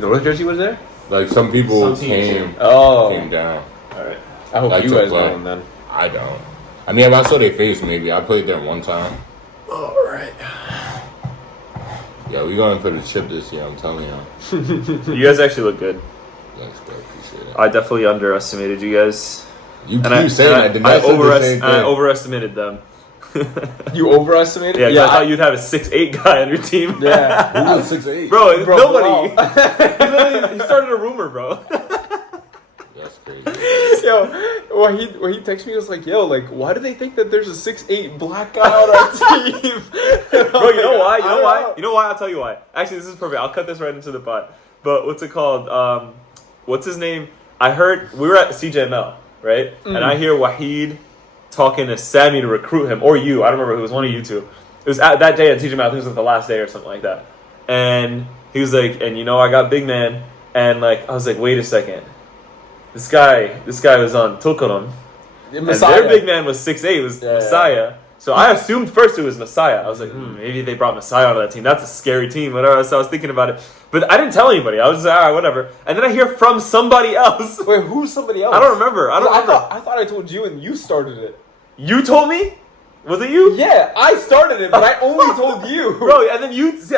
North Jersey was there? Like some people came down. Alright. I hope you guys know them then. I don't. I mean, if I saw their face, maybe. I played there one time. Alright. Yeah, we going for the chip this year, I'm telling you. You guys actually look good. Thanks, bro. Appreciate it. I definitely underestimated you guys. You keep saying that. I overestimated them. You overestimated? Yeah, I thought you'd have a 6'8" guy on your team. Yeah. Who was 6'8"? Bro, nobody. He started a rumor, bro. That's crazy. Yo, when he texted me, he was like, yo, like, why do they think that there's a 6'8" black guy on our team? Bro, you know why? You know why? I'll tell you why. Actually, this is perfect. I'll cut this right into the pot. But what's it called? What's his name? I heard, we were at CJML, right? Mm. And I hear Wahid talking to Sammy to recruit him, or you. I don't remember. It was one of you two. It was that day at CJML. I think it was like the last day or something like that. And he was like, and I got big man. And like, I was like, wait a second. This guy was on Tulkarem, and their big man was 6'8", was Messiah. So I assumed first it was Messiah. I was like, maybe they brought Messiah onto that team. That's a scary team, whatever. So I was thinking about it, but I didn't tell anybody. I was just like, all right, whatever. And then I hear from somebody else. Wait, who's somebody else? I don't remember. I thought I told you, and you started it. You told me? Was it you? Yeah, I started it, but I only told you. Bro, and then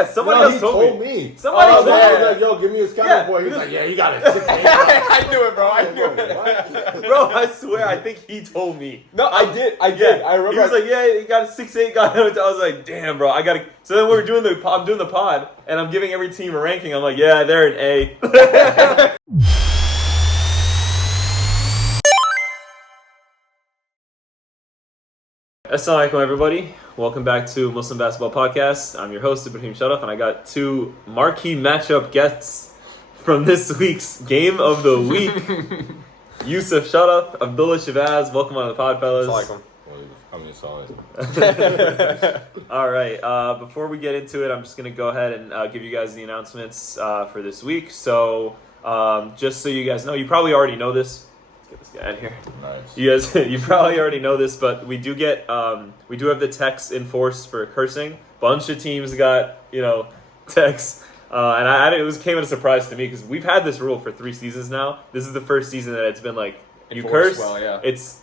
somebody else told me. Somebody told me. I was like, yo, give me his camera boy. He was like, yeah, you got it. I knew it, bro. I knew it. Bro, I swear, I think he told me. No, I did. Yeah. I remember. He was like, yeah, you got a 6'8" guy. I was like, damn, bro, I gotta. So then I'm doing the pod, and I'm giving every team a ranking. I'm like, yeah, they're an A. Assalamu alaikum, everybody. Welcome back to Muslim Basketball Podcast. I'm your host, Ibrahim Sharaf, and I got two marquee matchup guests from this week's Game of the Week. Yusuf, Sharaf, Abdullah, Shabazz. Welcome on the pod, fellas. Assalamu alaikum. All right. Before we get into it, I'm just going to go ahead and give you guys the announcements for this week. So, just so you guys know, you probably already know this. Get this guy out here. Nice. You probably already know this, but we do have the text enforced for cursing. Bunch of teams got texts, and it came as a surprise to me because we've had this rule for 3 seasons now. This is the first season that it's been like you curse,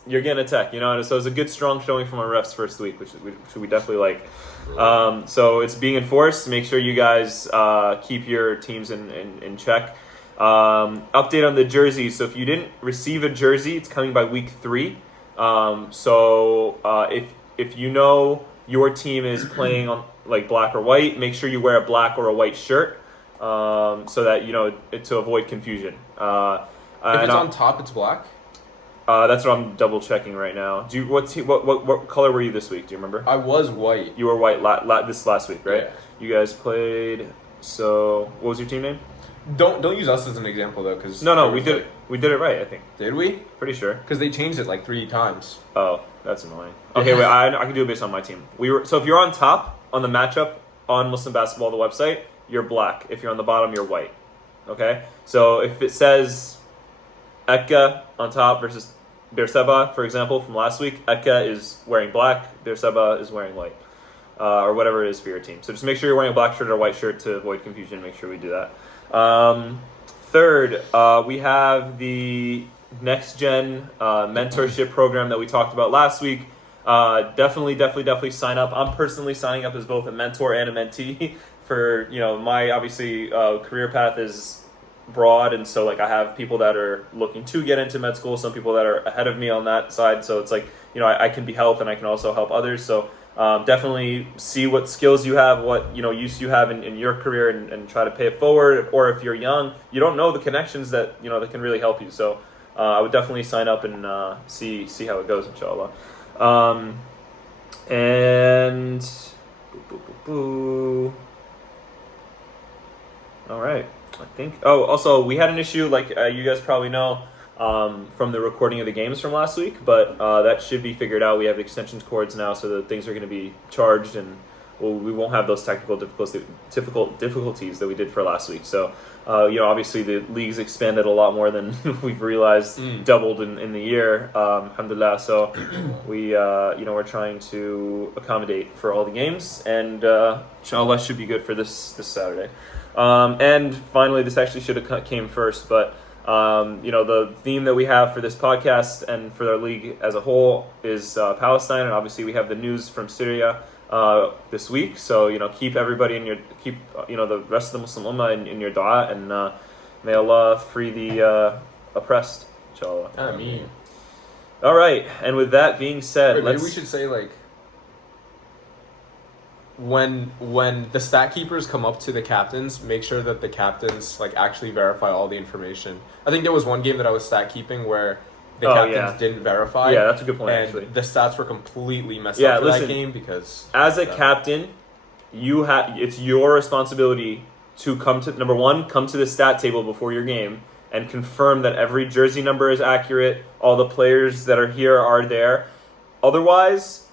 you're getting a tech, and so it's a good strong showing from our refs first week, which we definitely like. So it's being enforced. Make sure you guys keep your teams in check. Update on the jerseys. So if you didn't receive a jersey, it's coming by week 3. So if you know your team is playing on like black or white, make sure you wear a black or a white shirt, so that to avoid confusion. If it's on top, it's black. That's what I'm double checking right now. What color were you this week? Do you remember? I was white. You were white this last week, right? Yeah. You guys played. So what was your team name? Don't use us as an example though, because we did it. We did it right, I think. Did we? Pretty sure. Because they changed it like 3 times. Oh, that's annoying. Okay, wait. I can do it based on my team. So if you're on top on the matchup on Muslim Basketball, the website, you're black. If you're on the bottom, you're white. Okay. So if it says Akka on top versus Bir Seb'a, for example, from last week, Akka is wearing black, Bir Seb'a is wearing white, or whatever it is for your team. So just make sure you're wearing a black shirt or a white shirt to avoid confusion. Make sure we do that. Third, we have the next gen mentorship program that we talked about last week. Definitely sign up. I'm personally signing up as both a mentor and a mentee for, my obviously career path is broad, and so like I have people that are looking to get into med school, some people that are ahead of me on that side, so it's like I can be helped and I can also help others. So definitely see what skills you have, what use you have in your career, and try to pay it forward. Or if you're young, you don't know the connections that that can really help you. So I would definitely sign up and see how it goes, inshallah. And all right, I think. Oh, also we had an issue, like you guys probably know, from the recording of the games from last week, but that should be figured out. We have extension cords now, so the things are going to be charged, and we won't have those technical difficulties that we did for last week. So, obviously the league's expanded a lot more than we've realized, doubled in the year, alhamdulillah. So we, we're trying to accommodate for all the games, and inshallah should be good for this Saturday. And finally, this actually should have came first, but the theme that we have for this podcast and for our league as a whole is Palestine, and obviously we have the news from Syria this week. So keep everybody the rest of the Muslim Ummah in your du'a, and may Allah free the oppressed, inshallah. Ameen. All right, and with that being said, maybe we should say when the stat keepers come up to the captains, make sure that the captains actually verify all the information. I think there was one game that I was stat keeping where the captains didn't verify. Yeah, that's a good point. And actually, the stats were completely messed up for that game because as a captain, it's your responsibility to come to the stat table before your game and confirm that every jersey number is accurate, all the players that are here are there. Otherwise,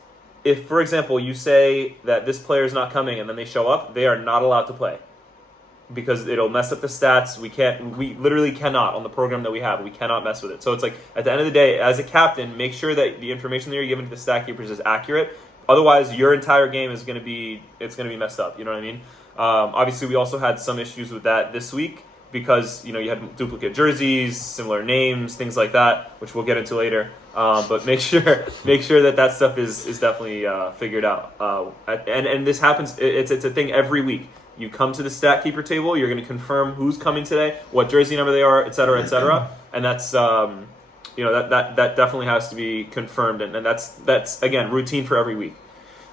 if, for example, you say that this player is not coming and then they show up, they are not allowed to play because it'll mess up the stats. We literally cannot, on the program that we have, we cannot mess with it. So it's at the end of the day, as a captain, make sure that the information that you're giving to the stat keepers is accurate. Otherwise, your entire game is going to be messed up. You know what I mean? Obviously, we also had some issues with that this week because you had duplicate jerseys, similar names, things like that, which we'll get into later. But make sure that stuff is definitely figured out. And this happens. It's a thing every week. You come to the stat keeper table. You're going to confirm who's coming today, what jersey number they are, et cetera, and that's that definitely has to be confirmed, and that's again routine for every week.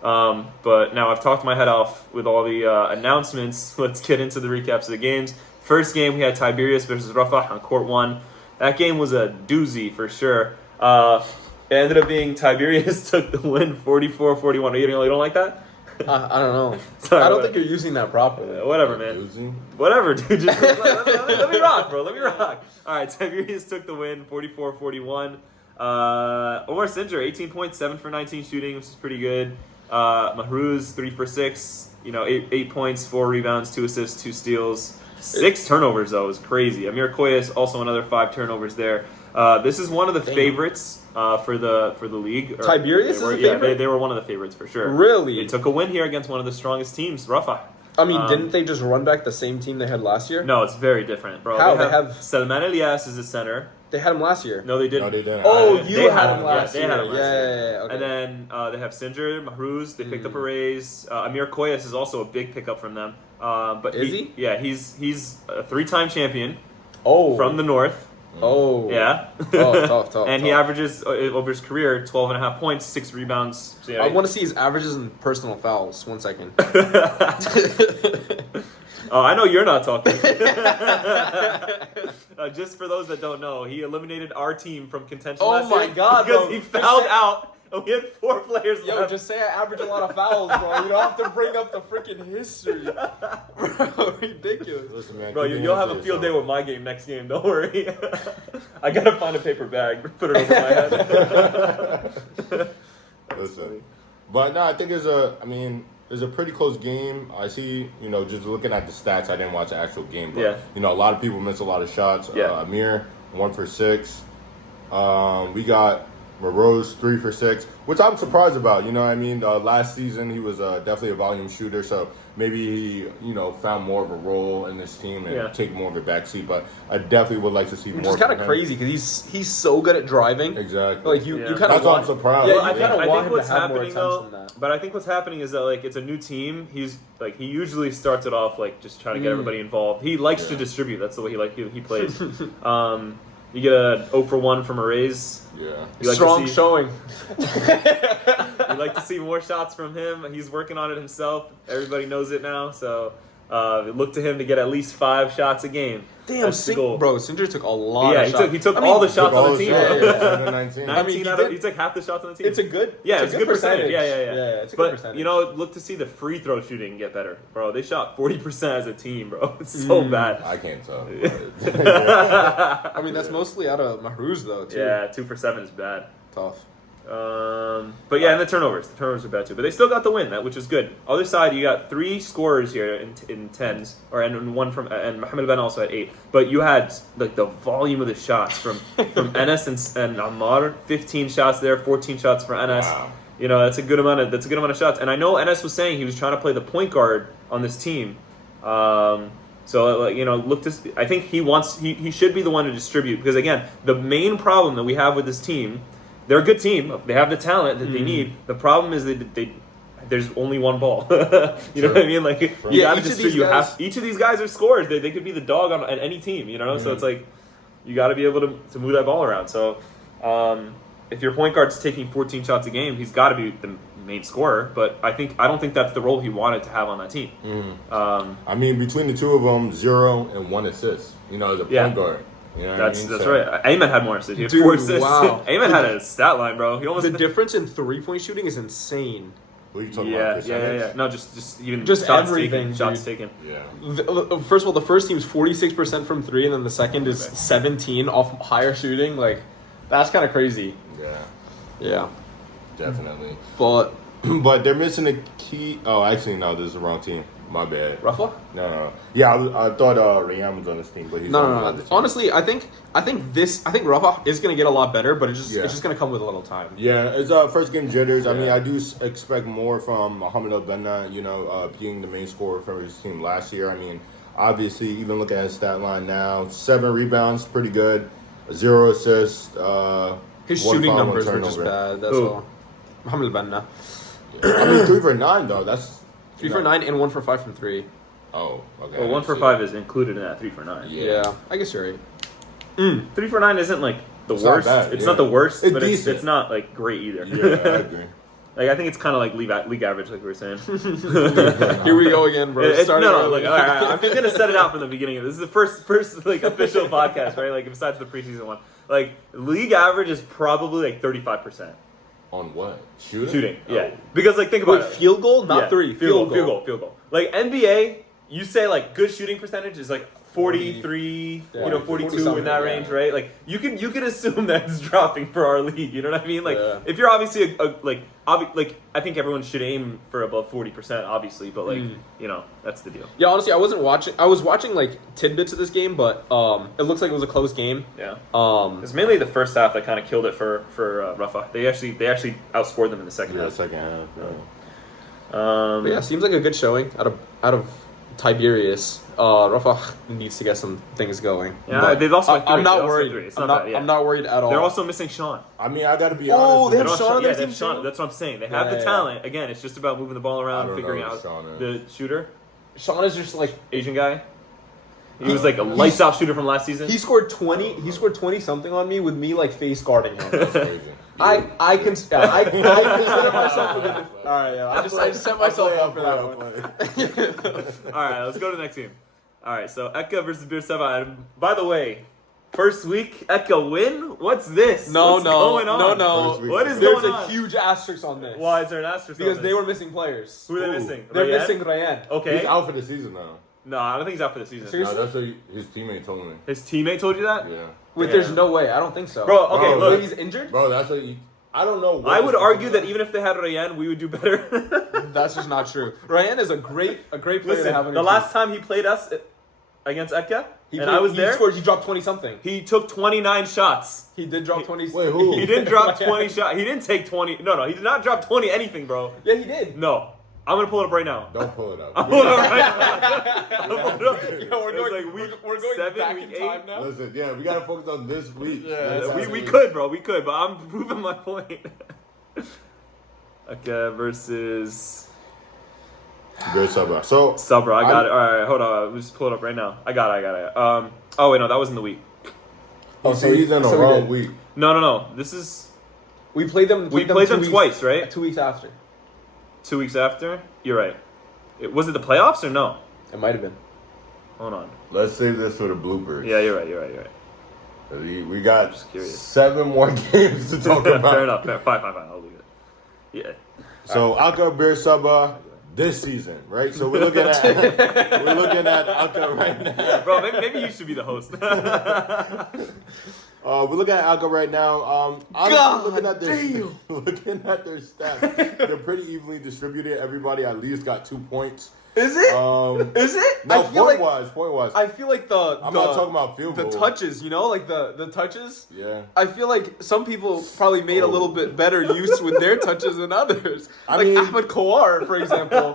But now I've talked my head off with all the announcements. Let's get into the recaps of the games. First game, we had Tiberias versus Rafah on court 1. That game was a doozy for sure. It ended up being Tiberias took the win 44-41. You don't like that? I don't know. Sorry, I don't think you're using that properly. Whatever, man. Whatever, dude. Just let me rock, bro. Let me rock. All right, Tiberias took the win 44-41. Omar Sinjar, 18 points, 7 for 19 shooting, which is pretty good. Mahruz, 3 for 6. 8 points, 4 rebounds, 2 assists, 2 steals. 6 turnovers, though, is crazy. Amir Koyas, also another 5 turnovers there. This is one of the favorites for the league. Tiberias is a favorite? Yeah, they were one of the favorites for sure. Really? They took a win here against one of the strongest teams, Rafah. I mean, didn't they just run back the same team they had last year? No, it's very different, bro. How? They have Salman Elias as a center. They had him last year. No, they didn't. No, they didn't. Oh, They had him last year. They had him last year. Yeah, okay. And then they have Sinjar, Mahruz. They picked up a raise. Amir Koyas is also a big pickup from them. But is he? Yeah, he's a 3-time champion. Oh. From the north. Oh. Yeah. Tough. And he averages over his career 12.5 points, 6 rebounds. So, I want to see his averages and personal fouls. 1 second. Oh, I know you're not talking. Just for those that don't know, he eliminated our team from contention last year. Oh my God, because bro. he fouled out. And we had 4 players Yo, left. just say I average a lot of fouls, bro. You don't have to bring up the freaking history. Bro, ridiculous. Listen, man, Bro, you'll have a field day with my game next game. Don't worry. I gotta find a paper bag, put it over my head. Listen, but no, I think it's a pretty close game. I see, just looking at the stats, I didn't watch the actual game, but a lot of people missed a lot of shots. Yeah. Amir 1 for 6. We got Rose 3 for 6, which I'm surprised about. Last season he was definitely a volume shooter, so maybe he found more of a role in this team and take more of a backseat. But I definitely would like to see more. Which is kind of crazy because he's so good at driving. Exactly. You kind of that's why I'm surprised. Yeah, Well, you kind of want him to have more attempts though, than that. but I think what's happening is that it's a new team. He's he usually starts it off just trying to get everybody involved. He likes to distribute. That's the way he plays. You get a 0 for 1 from a raise. Yeah. Strong showing. You like to see more shots from him. He's working on it himself. Everybody knows it now. So look to him to get at least 5 shots a game. Damn, That's the goal. bro, Sinjar took a lot of shots. He took all the shots on the team. Yeah. 19. He took half the shots on the team. It's a good it's a good percentage. Yeah. It's a good percentage. Look to see the free throw shooting get better, bro. They shot 40% as a team, bro. It's so bad. I can't tell. I mean, that's mostly out of Mahruz, though, too. Yeah, 2 for 7 is bad. Tough. But yeah, and the turnovers. The turnovers are bad too. But they still got the win, which is good. Other side, you got 3 scorers here in tens, and one from and Mohammed Ben also had 8. But you had the volume of the shots from Enes and Ammar. 15 shots there, 14 shots for Enes. Wow. That's a good amount of shots. And I know Enes was saying he was trying to play the point guard on this team. So I think he should be the one to distribute, because again, the main problem that we have with this team, they're a good team. They have the talent that they need. The problem is there's only one ball. You know what I mean? Like you gotta distribute. Each of these guys are scorers. They could be the dog on any team. You know, so it's like you got to be able to move that ball around. So if your point guard's taking 14 shots a game, he's got to be the main scorer. But I don't think that's the role he wanted to have on that team. I mean, between the two of them, 0 and 1 assist. You know, as a point guard. You know that's right. Ayman had more assists. He had 4 assists. Wow. Ayman had a stat line, bro. The difference in 3-point shooting is insane. What are you talking about? Yeah. No, just even just shots everything. Taken, shots taken. Yeah. First of all, the first team's 46% from 3, and then the second is 17 off higher shooting. Like, that's kind of crazy. Yeah. Definitely. But they're missing a key. Oh, actually, no, this is the wrong team. My bad. Rafah? No. Yeah, I thought Rayyan was on this team, but he's no. Honestly, I think Rafah is gonna get a lot better, but it's just gonna come with a little time. Yeah, it's first game jitters. I mean, I do expect more from Mohamed Al-Benna, being the main scorer for his team last year. I mean, obviously, even looking at his stat line now, 7 rebounds, pretty good, 0 assists. His shooting numbers were just bad. That's all. Mohamed Al-Benna. I mean, 3 for 9 though. That's 3 for 9 and 1 for 5 from 3. Oh, okay. Well, 1 for 5 is included in that 3 for 9. Yeah, I guess you're right. 3 for 9 isn't like the worst. It's not the worst, but it's not like great either. Yeah, I agree. Like I think it's kind of like league average, like we were saying. Here we go again, bro. No. Like, all right, I'm just gonna set it out from the beginning. This is the first like official podcast, right? Like besides the preseason one, like league average is probably like 35%. On what? Shooting, yeah. Because like think about it. Field goal, not 3. Field goal. Like NBA, you say like good shooting percentage is like 43, 42 in that range, right? Like you can assume that it's dropping for our league. You know what I mean? Like if you're obviously I think everyone should aim for above 40%, obviously, but like that's the deal. Yeah, honestly, I was watching like tidbits of this game, but it looks like it was a close game. Yeah. It's mainly the first half that kind of killed it for Rafah. They actually outscored them in the second half. Second half. But yeah, seems like a good showing out of Tiberias. Rafah needs to get some things going. Yeah, they've also. I'm not worried. I'm not worried at all. They're also missing Sean. I mean, I got to be honest. Oh, they have Sean. They have Sean. That's what I'm saying. They have the talent. Again, it's just about moving the ball around, figuring out the shooter. Sean is just like Asian guy. He was like a lights out shooter from last season. He scored 20. He scored 20 something on me with me like face guarding him. That's crazy. I consider myself a good. All right, yeah. I just set myself up for that one. All right, let's go to the next team. All right, so Akka versus Bir Seb'a. And by the way, first week Akka win. What's this? What's going on? No. What is There's going on? a huge asterisk on this. Why is there an asterisk? Because they were missing players. Who are they missing? They're missing Rayyan. Okay, he's out for the season now. No, I don't think he's out for the season. Seriously? No, that's what his teammate told me. His teammate told you that? Yeah. Wait, there's no way. I don't think so. Bro, okay, look. He's injured? Bro, that's what I don't know. I would argue that even if they had Rayyan, we would do better. That's just not true. Rayyan is a great player Listen, to have on the your last team. time he played us against Akka, I was there. He dropped 20 something. He took 29 shots. He did drop 20. Wait, who? He didn't drop 20 shots. He didn't take 20. No, he did not drop 20 anything, bro. Yeah, he did. No. I'm going to pull it up right now. Don't pull it up. I'm pulling it up right now. We're going 7, back week in time 8 now. Listen, yeah, we got to focus on this week. Yeah, we could, bro. We could, but I'm proving my point. Okay, versus Bir Seb'a. So Sabra, I got it. All right, hold on. We'll just pull it up right now. I got it. Oh wait, no, that was in the week. Oh, so he's in the wrong week. No. This is we played them. We played them twice, right? 2 weeks after. 2 weeks after. You're right. Was it the playoffs or no? It might have been. Hold on. Let's save this for the bloopers. Yeah, you're right. We got just curious. 7 more games to talk about. Fair enough. Fine. I'll leave it. Yeah. So Akka Bir Seb'a this season, right? So we're looking at Akka right now. Bro, maybe you should be the host. We're looking at Akka right now. Honestly, looking at their stats, they're pretty evenly distributed. Everybody at least got 2 points. Is it? Is it? No, I feel point wise. I feel like I'm not talking about field goal. The touches, like the touches. Yeah. I feel like some people probably made a little bit better use with their touches than others. I mean, Ahmed Kouar, for example.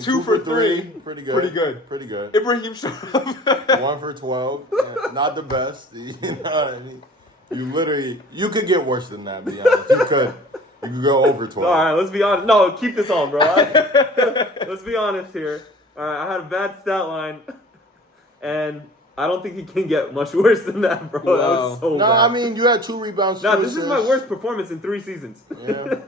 2 for 3. Pretty good. Ibrahim Sharaf. 1 for 12. Yeah, not the best. You know what I mean? You could get worse than that, to be honest. You could go over 12. All right, let's be honest. No, keep this on, bro. Let's be honest here. All right, I had a bad stat line, and I don't think he can get much worse than that, bro. Wow. That was so bad. I mean, you had 2 rebounds. No, this is my worst performance in 3 seasons. Yeah.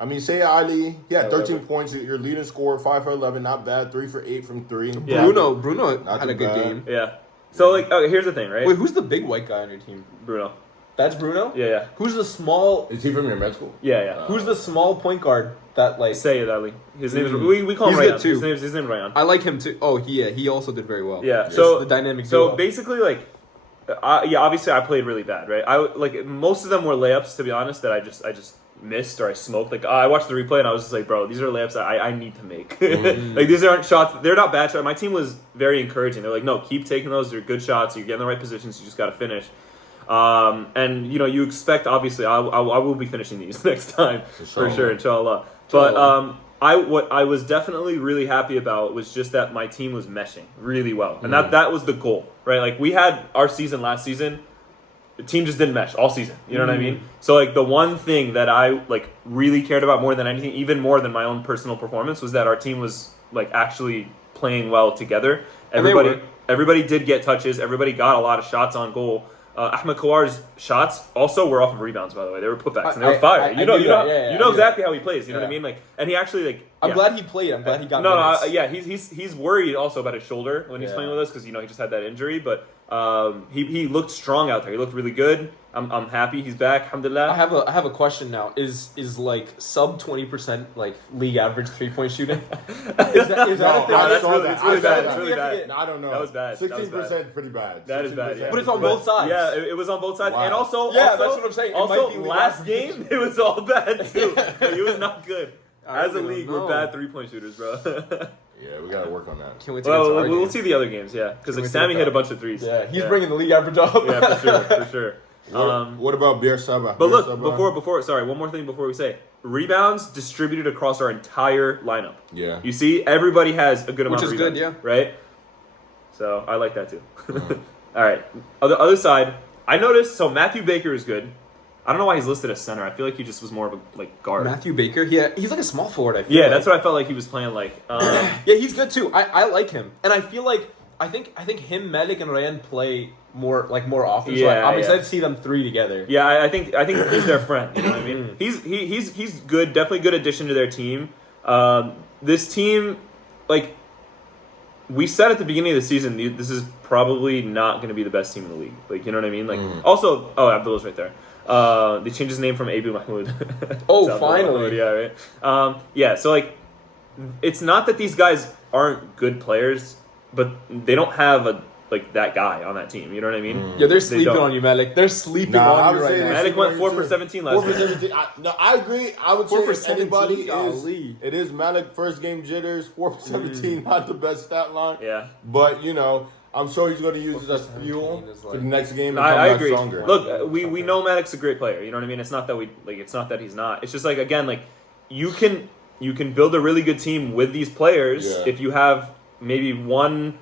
I mean, Say Ali, he had 13 points. Your leading scorer, 5 for 11, not bad. 3 for 8 from 3. Yeah. Bruno Not had a too good bad. game. Yeah. So, okay, here's the thing, right? Wait, who's the big white guy on your team? Bruno. That's Bruno? Yeah. Who's the small... Is he from your med school? Yeah. Who's the small point guard that, like... Say it, Ali. His name is... We call him He's Rayan. good, too. His name is Rayan. I like him, too. Oh, he also did very well. Yeah. Just So the dynamic So duo. basically, like... obviously I played really bad, right? Most of them were layups, to be honest, that I just missed or I smoked. Like, I watched the replay and I was just like, bro, these are layups that I need to make. Like, these aren't shots. They're not bad shots. My team was very encouraging. They're like, no, keep taking those. They're good shots. You get in the right positions. You just got to finish. And, you expect, obviously, I will be finishing these next time. For sure, inshallah. But what I was definitely really happy about was just that my team was meshing really well. And that was the goal, right? Like, we had our season last season. The team just didn't mesh all season. You know what I mean? So, like, the one thing that I, like, really cared about more than anything, even more than my own personal performance, was that our team was, like, actually playing well together. Everybody did get touches. Everybody got a lot of shots on goal. Ahmed Kouar's shots also were off of rebounds, by the way. They were putbacks and they were fire. You know exactly how he plays. You know what I mean? Like, and he actually, like, I'm glad he played. I'm glad he got minutes. He's worried also about his shoulder when he's playing with us because he just had that injury. But he looked strong out there. He looked really good. I'm happy he's back. Alhamdulillah. I have a question now. Is like sub 20% like league average 3-point shooting? Is that a thing? That's really bad. It's really bad. No, I don't know. That was bad. 16% pretty bad. That is bad. Yeah. But it's on both sides. Yeah, it was on both sides. Wow. And also, that's what I'm saying. It Also, might be league last average. game it was all bad too. It was not good. As a don't league, know. we're bad 3-point shooters, bro. Yeah, we gotta work on that. Can't wait to get to our we'll game. see the other games, yeah, because like wait to Sammy get hit that. a bunch of threes. Yeah, he's bringing the league average up. Yeah, for sure. What about Bir Seb'a? But look, before sorry, one more thing before we say rebounds distributed across our entire lineup. Yeah. You see, everybody has a good amount Which of is rebounds. good, yeah. Right? So I like that too. All right. On the other side, I noticed, so Matthew Baker is good. I don't know why he's listed as center. I feel like he just was more of a like guard. Matthew Baker, he's like a small forward. I feel Yeah, like. that's what I felt like he was playing like. Yeah, he's good too. I like him, and I feel like I think him, Malik, and Rayan play more often. So Yeah, I'm excited to see them three together. Yeah, I think he's their friend. You know what I mean? He's good. Definitely good addition to their team. This team, like we said at the beginning of the season, this is probably not going to be the best team in the league. Like, you know what I mean? Like, also, Abdullah's right there. They changed his name from Abu Mahmoud. Oh, finally. Yeah, right. Yeah, so like, it's not that these guys aren't good players, but they don't have that guy on that team. You know what I mean? Yeah, they're sleeping on you, Malik. They're sleeping on you right now. Malik went 4 for 17 last 4 for year. 17. I agree. I would 4 say for if anybody 17, it is Malik first game jitters. 4 for 17, not the best stat line. Yeah. But I'm sure he's going to use it as fuel for the next game. And I come back agree. stronger. Look, we know Malik's a great player. You know what I mean? It's not that it's not that he's not. It's just like, again, like you can build a really good team with these players if you have maybe one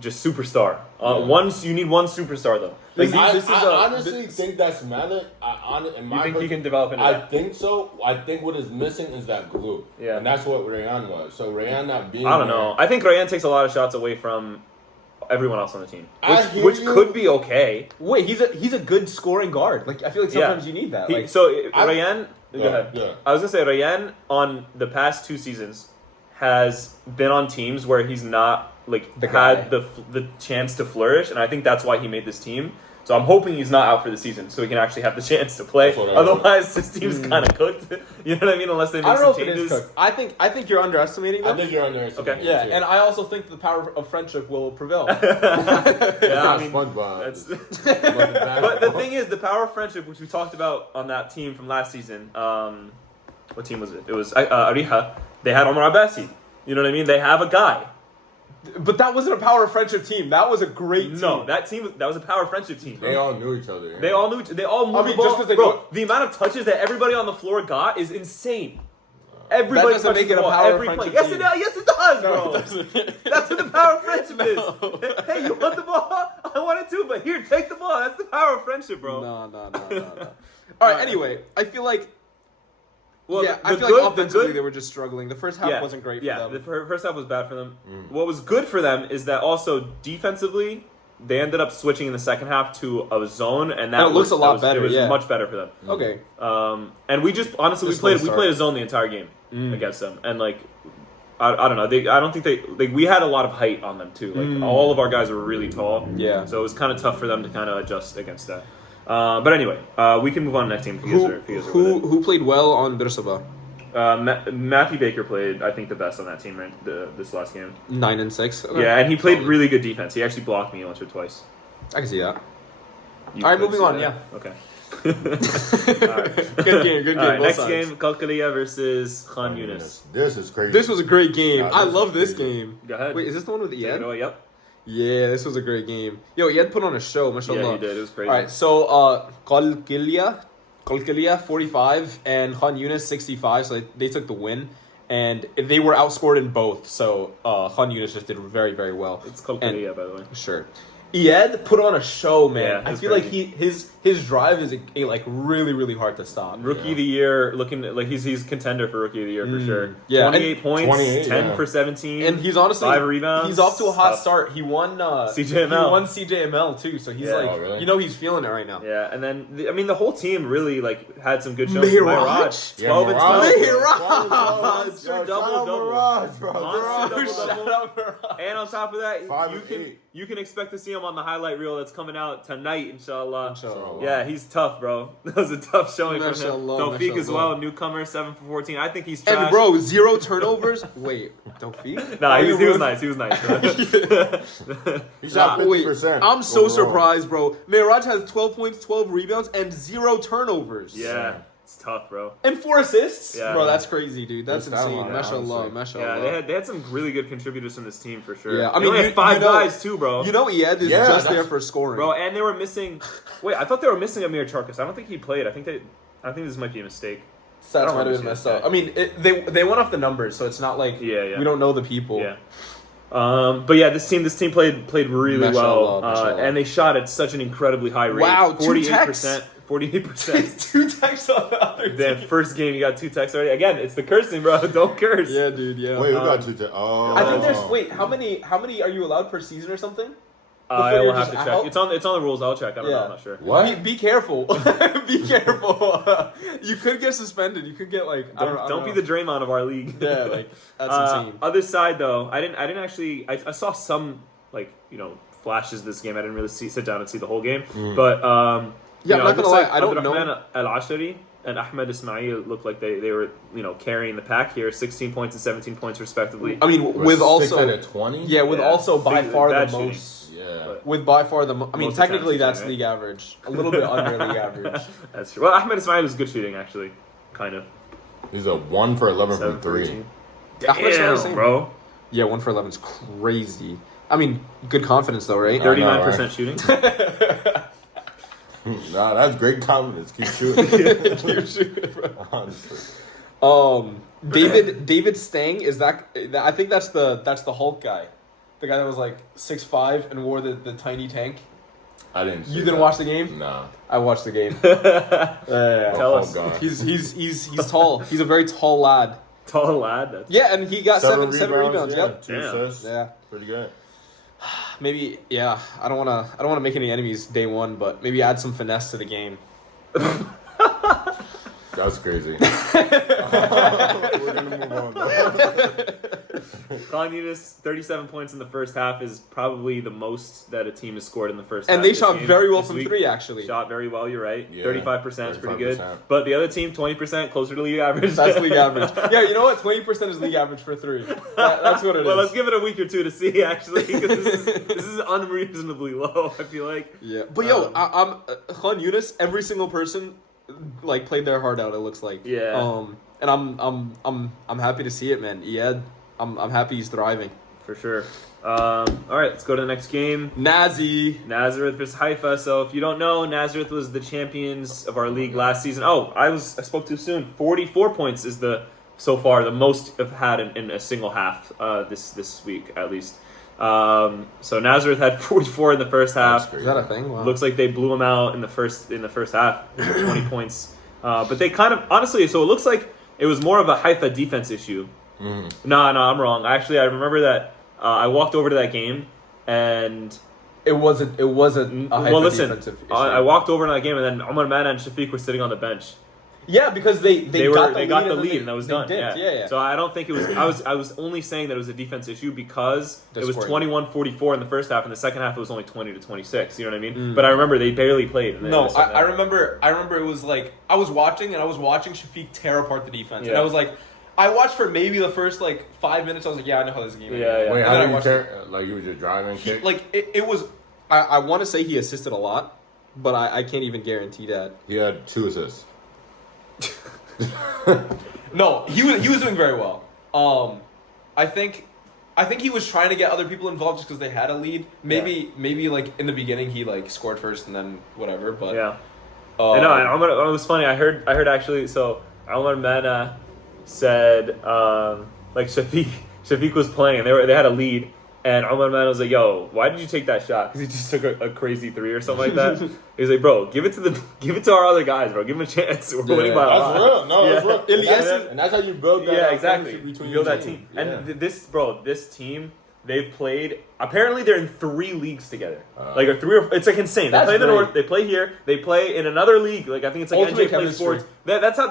just superstar. You need one superstar though. Like I honestly think that's Malik. You think he can develop into that? I think so. I think what is missing is that glue. Yeah. And that's what Rayan was. So Rayan not being I don't know. I think Rayan takes a lot of shots away from everyone else on the team, which you. could be okay. Wait, he's a good scoring guard. Like I feel like sometimes you need that. Rayan. Go ahead. Yeah. I was gonna say Rayan on the past 2 seasons has been on teams where he's not had the chance to flourish, and I think that's why he made this team. So I'm hoping he's not out for the season, so he can actually have the chance to play. Otherwise, this team's kind of cooked. You know what I mean? Unless they make some changes. I don't know if it is cooked. I think you're underestimating them. I think you're underestimating. Okay. Yeah, and I also think the power of friendship will prevail. Yeah, I mean, SpongeBob. but the thing is, the power of friendship, which we talked about on that team from last season. What team was it? It was Ariha. They had Omar Abbasi. You know what I mean? They have a guy. But that wasn't a power friendship team. That was a great team. No, that was a power friendship team. They all knew each other. Yeah. They all moved the ball. Bro, the amount of touches that everybody on the floor got is insane. Everybody doesn't touches make it the a ball power every play. friendship Yes, team. it does. Yes, it does, No, bro. it doesn't. That's what the power of friendship is. Hey, you want the ball? I want it too, but here, take the ball. That's the power of friendship, bro. No. All right. Anyway, I feel like. Well, I feel like offensively they were just struggling. The first half wasn't great for them. Yeah, the first half was bad for them. What was good for them is that also defensively, they ended up switching in the second half to a zone, and that looks a lot better. It was much better for them. Okay. And we just honestly we played a zone the entire game against them, and like I don't know, I don't think we had a lot of height on them too. Like all of our guys were really tall. Yeah. So it was kind of tough for them to kind of adjust against that. But anyway, we can move on to the next team. Who played well on Bir Seb'a? Matthew Baker played, I think, the best on that team this last game. 9 and 6. Okay. Yeah, and he played really good defense. He actually blocked me once or twice. I can see that. You All right, could moving see on. that? Yeah. Okay. Good game. All right, both next sides. game, Qalqilya versus Khan Yunis. This is crazy. This was a great game. Yeah, I this love is this crazy. game. Go ahead. Wait, is this the one with Take it Iyad? away, yep. Yeah, this was a great game. Yo, Iyad put on a show, mashallah. Yeah, he did. It was crazy. All right, so Qalqilya 45 and Khan Yunis 65, so they took the win. And they were outscored in both, so Khan Yunis just did very, very well. It's Qalqilya, by the way. Sure. Iyad put on a show, man. Yeah, I it's feel like crazy. his drive is like really, really hard to stop. Rookie of the year, looking like he's contender for rookie of the year for sure. Yeah, 28 points, 28, 10 yeah. for 17, And he's honestly 5 rebounds. He's off to a hot Tough. start. He won CJML. He won CJML too, so he's Yeah. like, Oh, really? you know, he's feeling it right now. Yeah, and then the whole team really like had some good shows. Mirage? 12 and 12. Mirage! Double-double. Mirage, bro. Monster Mirage. double-double. And on top of that, 5 and 8. you can expect to see him on the highlight reel that's coming out tonight, inshallah. Inshallah. Yeah, he's tough, bro. That was a tough showing from him. Mashallah, Tawfiq as mashallah. well, newcomer, 7 for 14. I think he's trash. And bro, 0 turnovers. Wait, Tawfiq? Nah, Are he you was really- nice. He was nice. He shot Wait, 50%. I'm so overall. surprised, bro. Mirage has 12 points, 12 rebounds, and 0 turnovers. Yeah, it's tough, bro. And 4 assists? Yeah. Bro, that's crazy, dude. That's That's insane. talent, Mashallah, honestly. mashallah. Yeah, they had some really good contributors in this team for sure. Yeah, I They mean, only you- had 5 you know- guys too, bro. You know, Iyad is Yeah, just that's- there for scoring. Bro, and they were missing. Wait, I thought they were missing Amir Charkis. I don't think he played. I think this might be a mistake. Stats don't might have been understand messed that. up. I mean, they went off the numbers, so it's not like Yeah. we don't know the people. Yeah. But yeah, this team played really Mashallah, well, mashallah. and they shot at such an incredibly high rate. Wow, 2 48%. 48%. 2 techs on the other The team. first game, you got 2 techs already. Again, it's the cursing, bro. Don't curse. Yeah, dude. Yeah. Wait, who got 2 to? Oh. I think there's. Wait, how many are you allowed per season or something? I Before will you're have to just check. out? It's on the rules. I'll check. I don't know. I'm not sure. What? Be careful. Be careful. You could get suspended. You could get like. I don't Don't be know. the Draymond of our league. Yeah, like that's insane. Other side though, I didn't actually. I saw some flashes this game. I didn't really sit down and see the whole game, but Yeah, I'm not gonna lie, I don't Abdurrahman know. Al-Ashari and Ahmed Ismail looked like they were carrying the pack here, 16 points and 17 points respectively. I mean, with 6 also out of 20? yeah, with Yeah, also by big- far the bad shooting. most. Yeah. But- With by far the most. I mean, Most attempts technically he's that's right? league average. A little bit under league average. That's true. Well, Ahmed Ismail was good shooting actually, kind of. He's a 1 for 11 7 from for 3. 18. Ahmed Ismail was Damn, same. bro. Yeah, 1 for 11 is crazy. I mean, good confidence though, right? 39% right? shooting. Nah, that's great confidence. Keep shooting. Keep shooting, bro. Honestly. David Stang is that? I think that's the Hulk guy, the guy that was like 6'5" and wore the tiny tank. I didn't see You didn't that. watch the game? Nah. I watched the game. Tell Oh, us. God. He's tall. He's a very tall lad. Tall lad. That's Yeah, and he got seven rebounds. Yeah, Yep. 2 Damn. assists. Yeah. Pretty good. Maybe. Yeah. I don't wanna make any enemies day one, but maybe add some finesse to the game. That's crazy. We're gonna move on. Though. Khan Yunis, 37 points in the first half is probably the most that a team has scored in the first half. And they this shot game, very well this from week. 3, actually. Shot very well, you're right. Yeah, 35% is pretty good. 35%. But the other team, 20%, closer to league average. That's league average. Yeah, you know what? 20% is league average for 3. That's what it is. Well, let's give it a week or two to see, actually, because this is unreasonably low, I feel like. Yeah, but I'm Khan Yunis. Every single person played their heart out. It looks like. Yeah. And I'm happy to see it, man. Iyad, I'm happy he's thriving. For sure. All right, let's go to the next game. Nazareth versus Haifa. So if you don't know, Nazareth was the champions of our league last season. Oh, I spoke too soon. 44 points is so far the most I've had in a single half this week at least. So Nazareth had 44 in the first half. Is that a thing? Wow. Looks like they blew them out in the first half, 20 points. But they kind of honestly, so it looks like it was more of a Haifa defense issue. No, I'm wrong. Actually, I remember that I walked over to that game and it wasn't a Haifa defensive issue. I walked over to that game and then Omar Mana and Shafiq were sitting on the bench. Yeah, because they got the lead and that was done. Yeah. So I don't think it was. I was only saying that it was a defense issue because it was 21-44 in the first half, and the second half it was only 20-26. You know what I mean? But I remember they barely played. No, I remember it was like I was watching Shafiq tear apart the defense, and I was like, I watched for maybe the first 5 minutes. I was like, yeah, I know how this game is. Yeah. Wait, how did you tear? Like you were just driving? It was. I want to say he assisted a lot, but I can't even guarantee that. He had 2 assists. No, he was doing very well. I think he was trying to get other people involved just because they had a lead. Maybe in the beginning he scored first and then whatever. But yeah, I know. It was funny. I heard actually. So Omar Mana said Shafiq was playing and they had a lead. And Omar Mana was like, "Yo, why did you take that shot? Because he just took a crazy 3 or something like that." He's like, "Bro, give it to our other guys, bro. Give them a chance. We're winning by a lot." That's real. No, that's real. And that's how you build that. Yeah, exactly. Between you build that team. Yeah. And this team, they've played. Apparently, they're in 3 leagues together. Or 3 or it's insane. They play in the north. They play here. They play in another league. I think it's Ultimate NJ Play Sports. That's how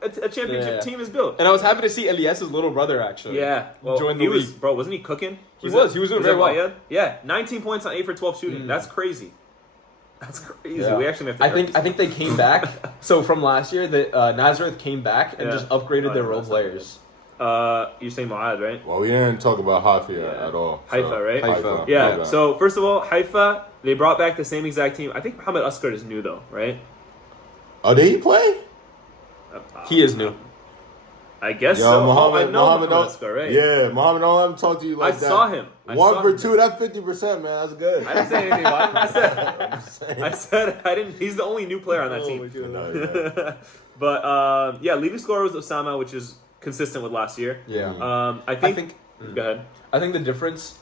a championship team is built. And I was happy to see Elias's little brother actually. Yeah, well, join the league. Bro, wasn't he cooking? He was doing very well. Yeah, 19 points on 8 for 12 shooting. That's crazy. That's crazy. Yeah. We actually have to. I think they came back. So from last year, Nazareth came back and just upgraded their role players. You're saying Mu'ad, right? Well, we didn't talk about Haifa at all. Haifa, right? Haifa. Yeah. So first of all, Haifa, they brought back the same exact team. I think Muhammad Askar is new though, right? Oh, did he play? He is new. I guess so. Muhammad Askar, right? Yeah, Muhammad, don't let him talk to you like that. I saw him. 1 for 2, that's 50%, man. That's good. I didn't say anything about him. I said I didn't. He's the only new player on that team. But leading scorer was Osama, which is consistent with last year. Yeah. I think. Go ahead. I think the difference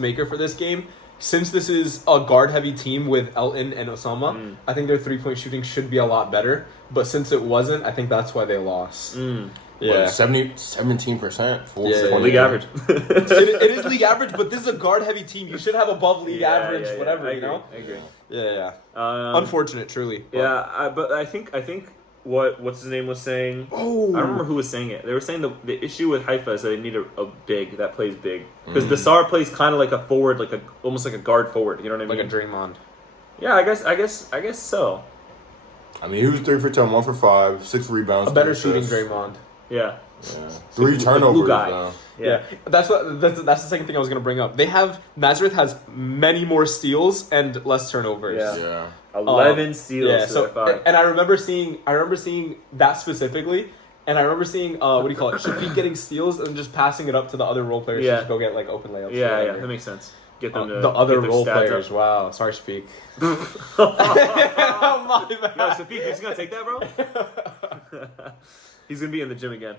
maker for this game, since this is a guard-heavy team with Elton and Osama, I think their 3-point shooting should be a lot better. But since it wasn't, I think that's why they lost. Yeah, 17%. League average. it is league average, but this is a guard-heavy team. You should have above league average, whatever. I agree. Yeah. Unfortunate, truly. But. Yeah, but I think what's his name was saying. Oh, I remember who was saying it. They were saying the issue with Haifa is that they need a big that plays big because Desar plays kind of like a forward, almost like a guard forward. You know what I mean? Like a Draymond. Yeah, I guess so. I mean, he was 3 for 10, 1 for 5, 6 rebounds. A better shooting Draymond. Yeah. 3 turnovers. Blue guy. Yeah. That's the second thing I was gonna bring up. Nazareth has many more steals and less turnovers. Yeah. 11 steals. Yeah. So and I remember seeing that specifically, and I remember seeing Shafiq getting steals and just passing it up to the other role players to just go get open layups. Yeah, that makes sense. Get them the other role players. Wow, sorry, Shafiq. My bad. No, Shafiq, he's gonna take that, bro. He's gonna be in the gym again.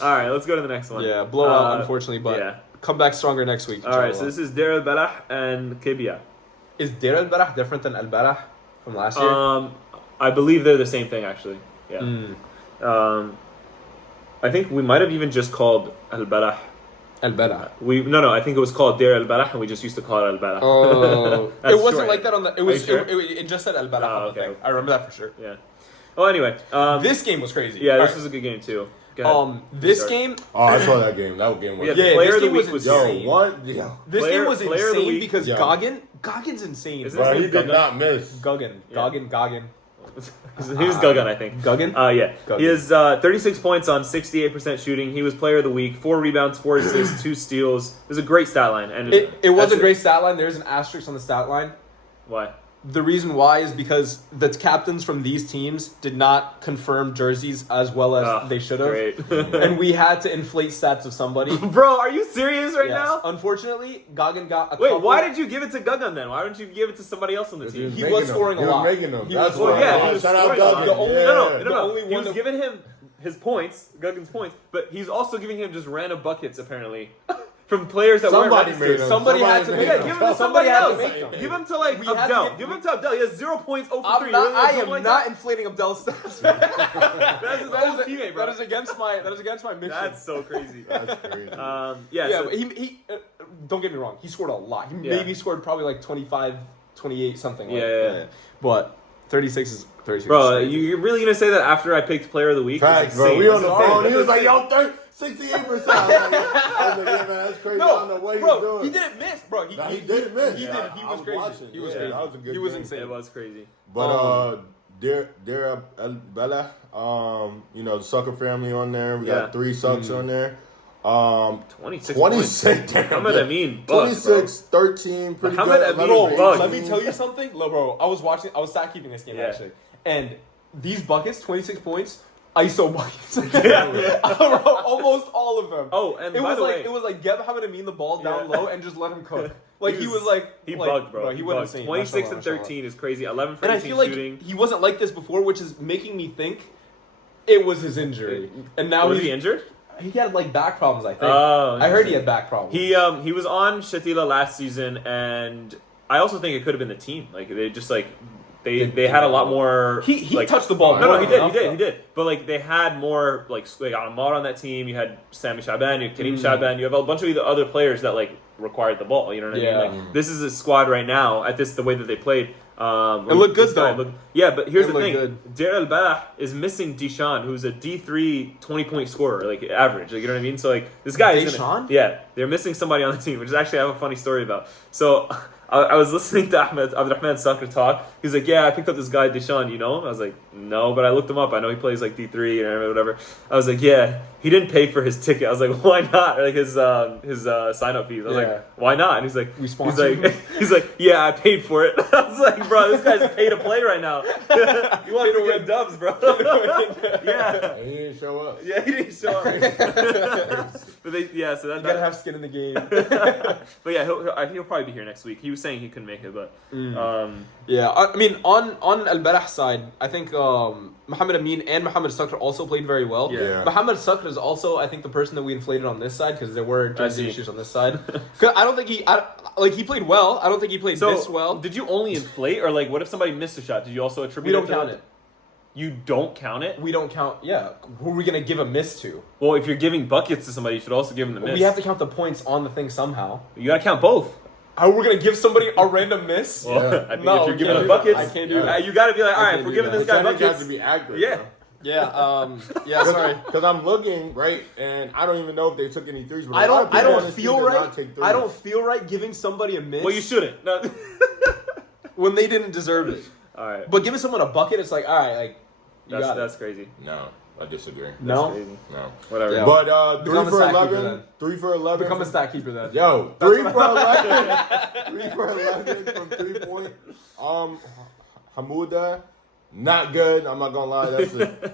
All right, let's go to the next one. Yeah, blowout, unfortunately, but come back stronger next week. All right, so this is Deir Al-Balah and Qibya. Is Deir Al-Balah different than Al-Balah from last year? I believe they're the same thing, actually. Yeah. I think we might have even just called Al-Balah. Al-Balah. No, I think it was called Deir Al-Balah, and we just used to call it Al-Balah. Oh, it wasn't like that on the. It was. Sure? It just said Al-Balah. On the thing. I remember that for sure. Yeah. Well, anyway, this game was crazy. Yeah, this was a good game too. This game. Oh, I saw that game. That game was. Yeah, player of the week was insane. This game was insane because Goggins insane. Bro, he did not miss. Goggin. He was Guggen, I think. Guggen? Yeah. He has 36 points on 68% shooting. He was player of the week. 4 rebounds, 4 assists, 2 steals. It was a great stat line. And it was a great stat line. There's an asterisk on the stat line. Why? The reason why is because the captains from these teams did not confirm jerseys as well as they should have. Great. And we had to inflate stats of somebody. Bro, are you serious right Yes. now? Unfortunately, Gagan got a Wait, couple. why did you give it to Gagan then? Why didn't you give it to somebody else on the team? He was scoring a lot. Making them. He That's was- why. Yeah, he was Shout out scoring a lot. Doug. The only- Yeah. No. only He one was that- giving him his points, Gagan's points, but he's also giving him just random buckets apparently from players that weren't Somebody registered. made them. Somebody had to made make Yeah, them. give him to Somebody somebody had to else. make them. Give him to like We had to Abdel. get- Give him to Abdel. He has 0 points, 0 for 3. I Really? am Like not that? inflating Abdel's stats. That's his old teammate, bro. That is against my mission. That's so crazy. That's crazy. Yeah. yeah, So, but he don't get me wrong. He scored a lot. He Yeah. maybe scored probably like 25, 28, something. Like Yeah. that. But 36 is 36. bro, is you're really gonna say that after I picked Player of the Week? Facts, That's bro. insane. We on the That's phone. He was insane. like, yo, 68%. I was like, yeah, man, that's crazy. I don't know what he's bro, doing. he didn't miss, bro. Nah, he didn't miss. He Yeah, did. He I was was crazy. watching. He was Yeah, crazy. that was a good He was game. insane. It was crazy. But Deir Al-Balah, the Sucker family on there. We got 3 Sucks on there. 26 26. Damn, Muhammad yeah. Amin, bugs, 26, 13, pretty Muhammad good. Amin, 11 for bugs. Let me 18. tell you something, bro. I was stat keeping this game Yeah. actually, and these buckets, 26 points, ISO buckets. Yeah. Almost all of them. Oh, and it by was the like way, it was like get Muhammad Amin the ball down Yeah. low and just let him cook. Like he was he like, bugged, bro. He went bugged. insane. 26 Mashallah, and 13 is crazy. 11 for and I 18 feel like shooting. he wasn't like this before, which is making me think it was his injury. And now Was he injured? He had like back problems. I think. Oh, I heard he had back problems. He was on Shatila last season, and I also think it could have been the team. Like they just like they had a lot more. He like, touched the ball. No, more he than did. enough, He did. But like they had more like Ammar on that team. You had Sami Shaban, you had Kareem Shaban. You have a bunch of the other players that like required the ball. You know what I Yeah. mean? Like this is a squad right now at the way that they played. It looked good, though. Yeah, but here's It the looked thing: good. Deir Al-Balah is missing Dishan, who's a D3 20-point scorer, like average. Like you know what I mean? So like this guy is Dishan? yeah, they're missing somebody on the team, which is actually I have a funny story about. So I was listening to Abdurrahman's soccer talk. He's like, yeah, I picked up this guy Dishan, you know? I was like, no, but I looked him up. I know he plays like D3 or whatever. I was like, yeah, he didn't pay for his ticket. I was like, why not? Like his sign up fees. I was Yeah. like, why not? And he's like, We sponsor him. he's like, yeah, I paid for it. I was like, bro, this guy's paid to play right now. He wants to win dubs, bro. Yeah. He didn't show up. Yeah, he didn't show up. But so that You gotta have skin in the game. but yeah, he'll probably be here next week. He was saying he couldn't make it, but Yeah, I mean, on Al-Balah side, I think Muhammad Amin and Muhammad Sakr also played very well. Yeah. Muhammad Sakr is also, I think, the person that we inflated on this side because there were jersey see. issues on this side. 'Cause I don't think he played well. I don't think he played so this well. did you only inflate, or like, what if somebody missed a shot? Did you also attribute? We don't to count them? it. You don't count it. We don't count. Yeah, who are we gonna give a miss to? Well, if you're giving buckets to somebody, you should also give them the miss. We have to count the points on the thing somehow. You gotta count both. How we're gonna give somebody a random miss? Well, Yeah. I think No, if you're we giving can't the do that. buckets, I can't do that. You gotta be like, all right, can't if we're do giving that. this guy Percentage buckets, has to be accurate. Yeah. bro. Yeah, sorry. Because I'm looking right, and I don't even know if they took any threes. But I a lot of don't people on this feel team did right. not take threes. I don't feel right giving somebody a miss well, you shouldn't. No. when they didn't deserve it. All right, But giving someone a bucket, it's like, all right, like you got that's crazy. No, I disagree. No? That's crazy. No. Whatever. Yeah. But 3 Become a for stat keeper 11. then. 3 for 11. Become a stat keeper then. Yo, 3 for 11. 3 for 11 from 3 point. Hamuda, not good. I'm not gonna lie.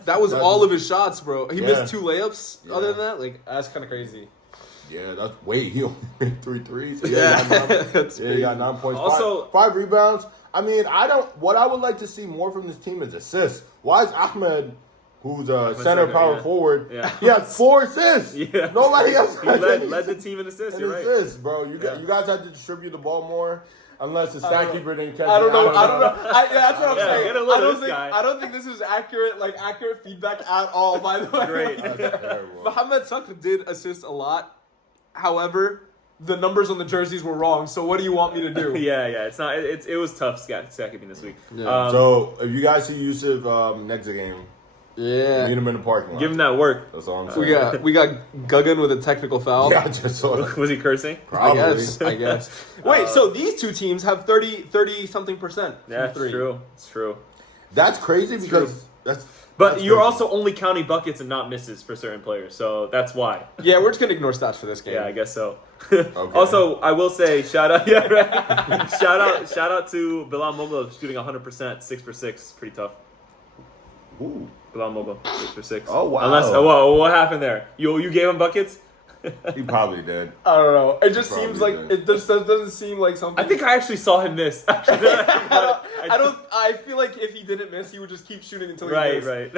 That was all of his shots, bro. He Yeah. missed 2 layups. Yeah. Other than that, like that's kind of crazy. Yeah, that's he only made 3 threes. So Yeah. he got 9, That's he got 9 points. Also- 5 rebounds. I mean, what I would like to see more from this team is assists. Why is Ahmed, who's a center Sakr, power yeah. forward, Yeah. he had 4 assists? Yeah. Nobody else He had led any the team in assists. and You're right. assists, bro. You Yeah. guys had to distribute the ball more, unless the I stat don't know. keeper didn't catch I don't it. know. That's what I'm Yeah, saying. get a load I of don't this think. guy. I don't think this is accurate feedback at all. By the way, Great. That's terrible. Muhammad Sakr did assist a lot. However, the numbers on the jerseys were wrong. So what do you want me to do? Yeah, it's not. It was tough stat keeping this week. Yeah. So if you guys see Yusuf next game, Yeah. meet him in the parking lot. Give him that work. That's all I'm saying. We got Guggen with a technical foul. Yeah, I just saw that. Was he cursing? Probably. I guess. Wait, so these two teams have 30 something percent. Yeah, from three. it's true. It's true. That's crazy because But you're crazy. also only counting buckets and not misses for certain players, so that's why. Yeah, we're just gonna ignore stats for this game. Yeah, I guess so. Okay. Also, I will say shout out, yeah, right. shout out to Bilal Mogul shooting 100%, 6 for 6. It's pretty tough. Ooh. Bilal Mogul, 6 for 6. Oh, wow. Unless, what happened there? You gave him buckets? He probably did. I don't know. It just Probably seems like did. it just doesn't seem like something. I think I actually saw him miss. I feel like if he didn't miss, he would just keep shooting until he missed. Right.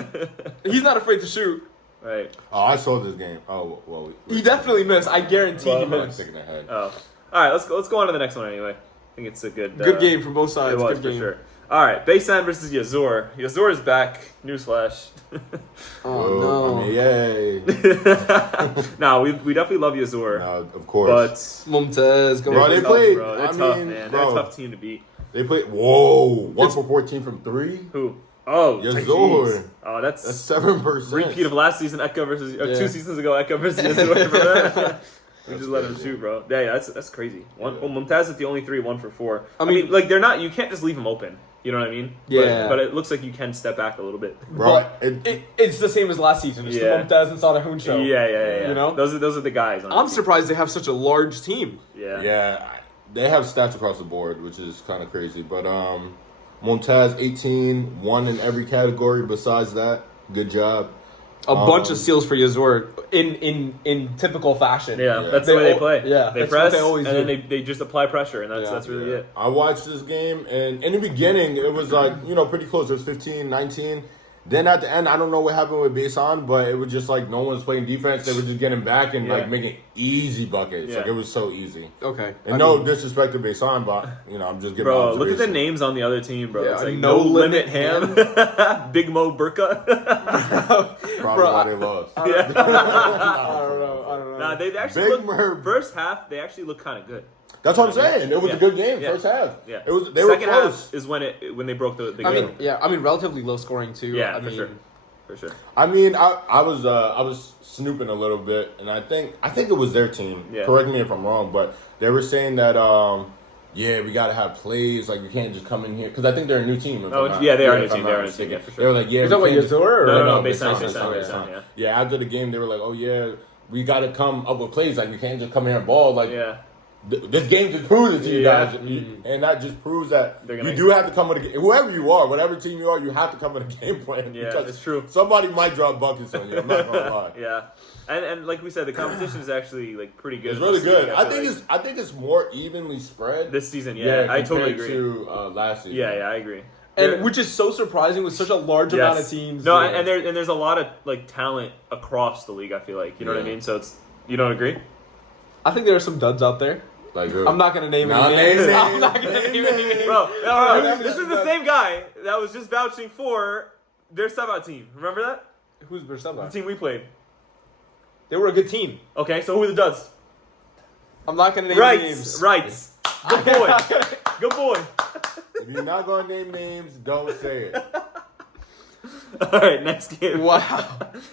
He's not afraid to shoot. Right. Oh, I saw this game. Oh, well. He definitely missed. I guarantee he Well, I'm missed. thinking ahead. Oh. All right, let's go on to the next one anyway. I think it's a good Good game from both It sides. was Good for game. sure. All right, Baysan versus Yazur. Yazur is back. Newsflash. Oh I mean, yay. Nah, we definitely love Yazur. Of course. But no. Mumtaz, come Bro, on. they tough, played- bro. They're I tough, mean, man. bro. They're a tough team to beat. They played. Whoa. 1 for 14 from 3? Who? Oh, Yazur. jeez. Oh, That's that's 7%. repeat of last season. Akka versus Yeah. 2 seasons ago. Akka versus Yazur. Bro. We just let him crazy. shoot, bro. Yeah, that's crazy. Well, Mumtaz is the only 3, 1 for 4. I I mean, mean- like they're not. You can't just leave them open. You know what I mean? Yeah. But it looks like you can step back a little bit. Bro, But it's the same as last season. It's Yeah. the Mumtaz and Salahun show. Yeah. You know? those are the guys. On I'm the team. surprised they have such a large team. Yeah. they have stats across the board, which is kind of crazy. But Montaz 18, 1 in every category. Besides that, good job. A bunch of steals for Yazur in typical fashion. Yeah, that's the way they play. Yeah, they that's press, what they always and do. then they just apply pressure, and that's really it. I watched this game, and in the beginning, it was like, pretty close. It was 15, 19. Then at the end, I don't know what happened with Baysan, but it was just like no one's playing defense. They were just getting back and like making easy buckets. Yeah. Like it was so easy. Okay. And no disrespect to Baysan, but I'm just giving. Bro, look at the observation. names on the other team, bro. Yeah, It's like No No Limit Limit Ham, Big Mo Burka. Probably Bro, why they lost. I don't know. Nah, they actually Big look, Merv. first half. They actually look kind of good. That's what I'm saying. It was Yeah. a good game Yeah. first half. Yeah, It was. They were Second close. half is when they broke the I game. mean, relatively low scoring too. Yeah, I for mean, sure. For sure. I mean, I was snooping a little bit, and I think it was their team. Yeah. Correct me if I'm wrong, but they were saying that we gotta have plays. Like you can't just come in here because I think they're a new team. if Oh, I'm not- yeah, they are a new if I'm team. not They are a new mistaken. team, yeah, for sure. They were like, yeah. You're talking we about can't Yazur? Or? No, Baysan, Baysan, yeah. Yeah, after the game, they were like, oh yeah, we gotta come up with plays. Like we can't just come here and ball. Like Yeah. this game just proves it to you Yeah. guys, and that just proves that They're gonna- you do have to come with a whoever you are, whatever team you are, you have to come with a game plan. Yeah, because it's true. Somebody might drop buckets on you. I'm not gonna lie. Yeah. And like we said, the competition is actually like pretty good. It's really this good. season, I feel think it's more evenly spread this season. Yeah, I totally compared agree. to last season. Yeah, I agree. And which is so surprising with such a large amount of Yes. teams. No, Yeah. and there's a lot of like talent across the league. I feel like you know what I Yeah. mean. So you don't agree? I think there are some duds out there. Like I'm not gonna name Nah, any names. name I'm not gonna names. name any names. Bro, Yeah, this is the but- same guy that was just vouching for their Safad team. Remember that? Who's Bir The Seb'a? team we played. They were a good team. Okay, so who are the duds? I'm not gonna name names. Rights. Good boy. Good boy. If you're not gonna name names, don't say it. All right, next game. Wow.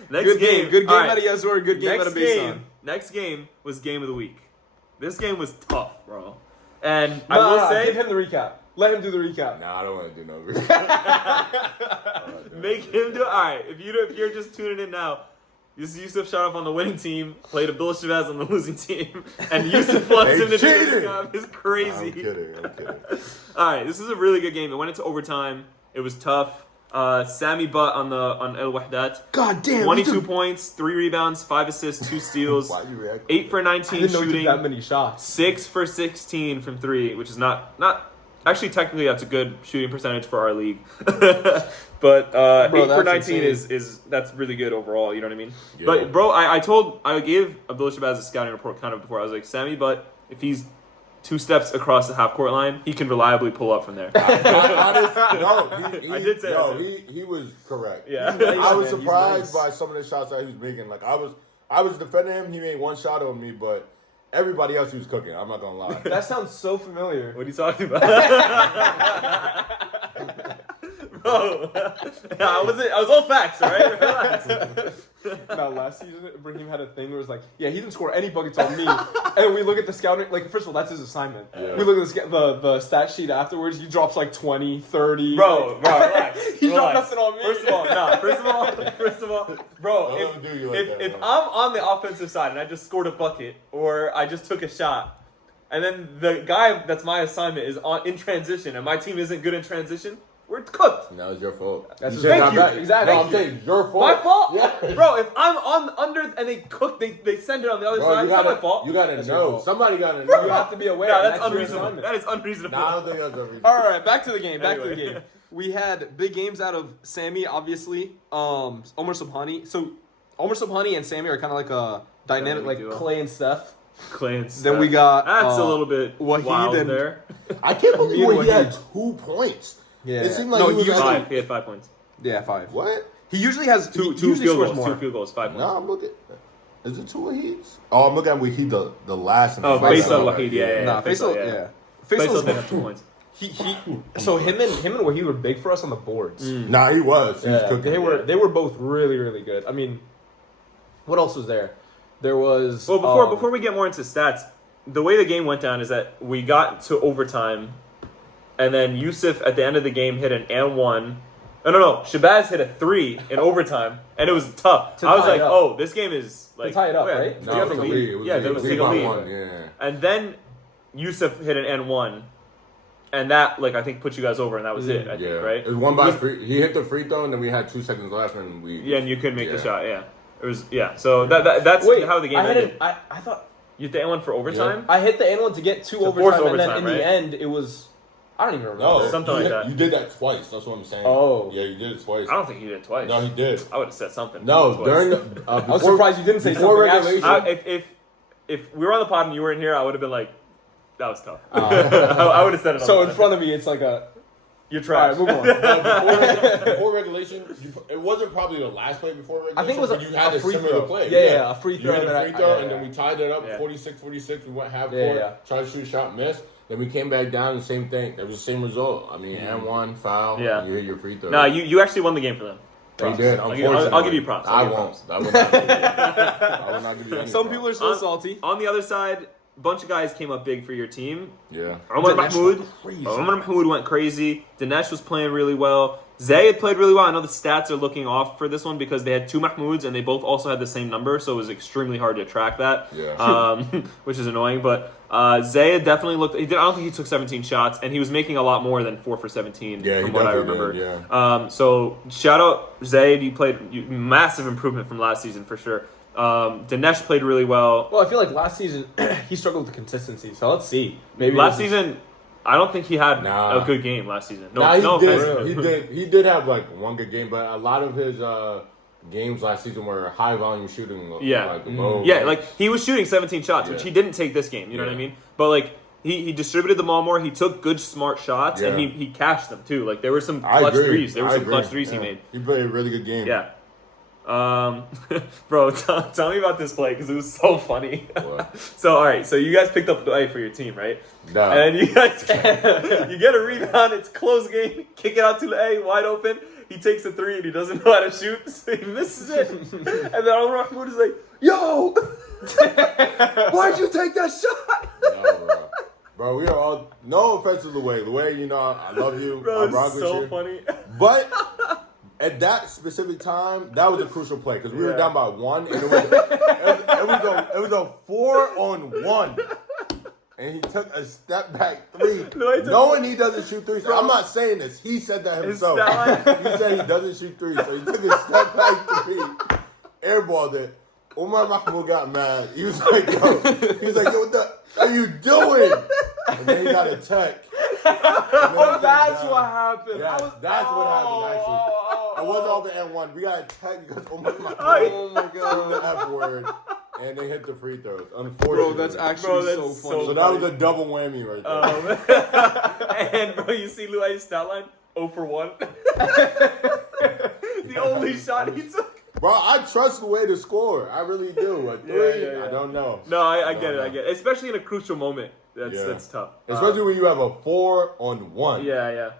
Next Good game. Good game All right. out of Yazur. Good game out of Baysan. Next game was game of the week. This game was tough, bro. And I will Give say, him the recap. Let him do the recap. Nah, I don't want to do no. make him do it. All right, if you're just tuning in now, this is Yusuf Sharaf on the winning team, played Abdullah Shabazz on the losing team, and Yusuf wants They him to do this cheated. job. It's crazy. I'm kidding. All right, this is a really good game. It went into overtime. It was tough. Sammy Butt on Al-Wehdat. God damn. 22 points, 3 rebounds, 5 assists, 2 steals, Why you react? 8 for I 19 didn't know he took shooting, that many shots. 6 for 16 from 3, which is not actually technically that's a good shooting percentage for our league. But 8 for that's 19 insane. is that's really good overall, you know what I mean? Yeah. But bro, I gave Abdullah Shabazz a scouting report kind of before. I was like, Sammy Butt, if he's 2 steps across the half court line, he can reliably pull up from there. I did say that. He was correct. Yeah. I was He's surprised nice. by some of the shots that he was making. Like I was defending him. He made one shot on me, but everybody else he was cooking. I'm not gonna lie. That sounds so familiar. What are you talking about? Bro, I was all facts, all right? Relax. Now, last season, Ibrahim had a thing where it was like, yeah, he didn't score any buckets on me. And we look at the scouting, like, first of all, that's his assignment. Yeah. We look at the stat sheet afterwards, he drops like 20, 30. Bro, relax. He dropped relax. nothing on me. First of all, bro, Don't do you like that, if bro. I'm on the offensive side and I just scored a bucket or I just took a shot, and then the guy that's my assignment is in transition and my team isn't good in transition, we're cooked. Now it's your fault. That's You his said fault. not Thank bad. you. Exactly. No, I'm saying it's your fault. My fault? Yeah. Bro, if I'm under and they cook, they send it on the other Bro, side, you it's not gotta, my fault. you gotta That's your know. fault. Somebody gotta know. You have to be aware. No, that's your unreasonable. assignment. That is unreasonable. Nah, I don't think that's unreasonable. All right, back to the game. Back to the Anyway. game. We had big games out of Sammy, obviously. Omar Subhani. So Omar Subhani and Sammy are kind of like a dynamic, Dynamic like duo. Clay and Steph. Clay and Then Steph. we got That's a little bit Wahid wild and- there. I can't Me believe and he had Wahid. 2 points. Yeah. It seemed like No, he was he actually... He had 5 points. Yeah, 5. What? He usually has Two he usually field scores goals. more. 2 field goals. 5 points. No, I'm looking... Is it 2 Wahids? Oh, I'm looking at Wahid the last... and Oh, the based first on one. Wahid, yeah. Nah, Faisal, yeah. Faisal Faisal's did have 2 points. he so him and Wahid were big for us on the boards. Nah, he was. He was Yeah, cooking. they were both really, really good. I mean, what else was there? There was Well, before we get more into stats, the way the game went down is that we got to overtime, and then Yusuf at the end of the game hit an and one. No. Shabazz hit a 3 in overtime, and it was tough. To I was tie like, it up. oh, this game is like tie it up, yeah, right? we No, have it was the a lead. lead. It was Yeah, a there was lead take a by lead. 1, yeah. And then Yusuf hit an and one, and that like I think put you guys over, and that was it. I Yeah. think, right? It was 1 by free. He hit the free throw, and then we had 2 seconds left, and we... Yeah, and you couldn't make the Yeah. shot. Yeah, it was so that's Wait, how the game I had ended. I thought You hit the and one for overtime. I hit the and one to get 2 To overtime, force and then overtime, in right? the end it was I don't even remember. No, Something like that. You did that twice. That's what I'm saying. Oh. Yeah, you did it twice. I don't think he did it twice. No, he did. I would have said something. No, Twice. during the... I was before- surprised you didn't say before something. regulation- If we were on the pod and you weren't here, I would have been like, that was tough. Uh, I would have said it. On So the in pod. front of me, it's like a. You're All trash. right, move on. before regulation, it wasn't probably the last play before regulation. I think it was but you had a a free similar throw. play. Yeah, a free You throw hit that a I- free throw, yeah, and then yeah. we tied it up, Yeah. 46-46. We went half Yeah, court, yeah. tried to shoot a shot, missed. Then we came back down, the same thing. It was the same result. I mean, and 1 foul. Yeah. You hit your free throw. Nah, you actually won the game for them. They Props. did. I'll Unfortunately, give you props. I won't. I will not. I will not give you any Some props. people are still salty. On the other side, a bunch of guys came up big for your team. Yeah. Omar Dinesh Mahmoud. went crazy. Omar Mahmoud went crazy. Dinesh was playing really well. Zayed played really well. I know the stats are looking off for this one because they had 2 Mahmouds and they both also had the same number, so it was extremely hard to track that. Yeah. Which is annoying. But Zayed definitely looked. I don't think he took 17 shots, and he was making a lot more than 4 for 17. Yeah, he from what I definitely remember. did, So shout out Zayed. He played massive improvement from last season for sure. Dinesh played really well. Well, I feel like last season he struggled with consistency. So let's see. Maybe Last this is- season, I don't think he had Nah. a good game last season. No, Nah, he no did. offense. He did have like 1 good game, but a lot of his games last season were high volume shooting. Yeah. Like, low. Yeah, like he was shooting 17 shots, which Yeah. he didn't take this game. You know what I Yeah. mean? But like he distributed the ball more. He took good, smart shots, and Yeah. he cashed them too. Like there were some I clutch agree. threes. There were I some agree. clutch threes Yeah. he made. He played a really good game. Yeah. Bro, tell me about this play because it was so funny. What? So all right, so you guys picked up the A for your team, right? Nah. And you guys you get a rebound. It's close game. Kick it out to the A, wide open. He takes a 3 and he doesn't know how to shoot, so he misses it. And then Omar Mahmoud is like, "Yo, why'd you take that shot?" No, bro, we are all no offense to Luay. Luay, you know I love you. Bro, I rock it's with so you. funny. But at that specific time, that was a crucial play because we were Yeah. down by 1, and it was a 4-on-1. And he took a step back 3, No, I took- knowing he doesn't shoot 3s. Bro. I'm not saying this. He said that His himself. stat line- He said he doesn't shoot 3s, so he took a step back 3, airballed it. Omar Mahmoud got mad. He was like, yo, what the are you doing? And then he got a tech. Oh, that's what happened. Yes, I was- that's what happened, actually. oh, I wasn't off the N1. We got a tech because Omar Mahmoud Oh my threw god. the F word, and they hit the free throws. Unfortunately. Bro, that's actually Bro, that's so so funny. So that was a double whammy right there. And bro, you see Luay's stat line? 0 for 1. The only shot he took. Bro, I trust the way to score. I really do. A 3, yeah. I don't know. No, I don't get it. know. I get it. Especially in a crucial moment. That's tough. Especially when you have a 4-on-1. Yeah.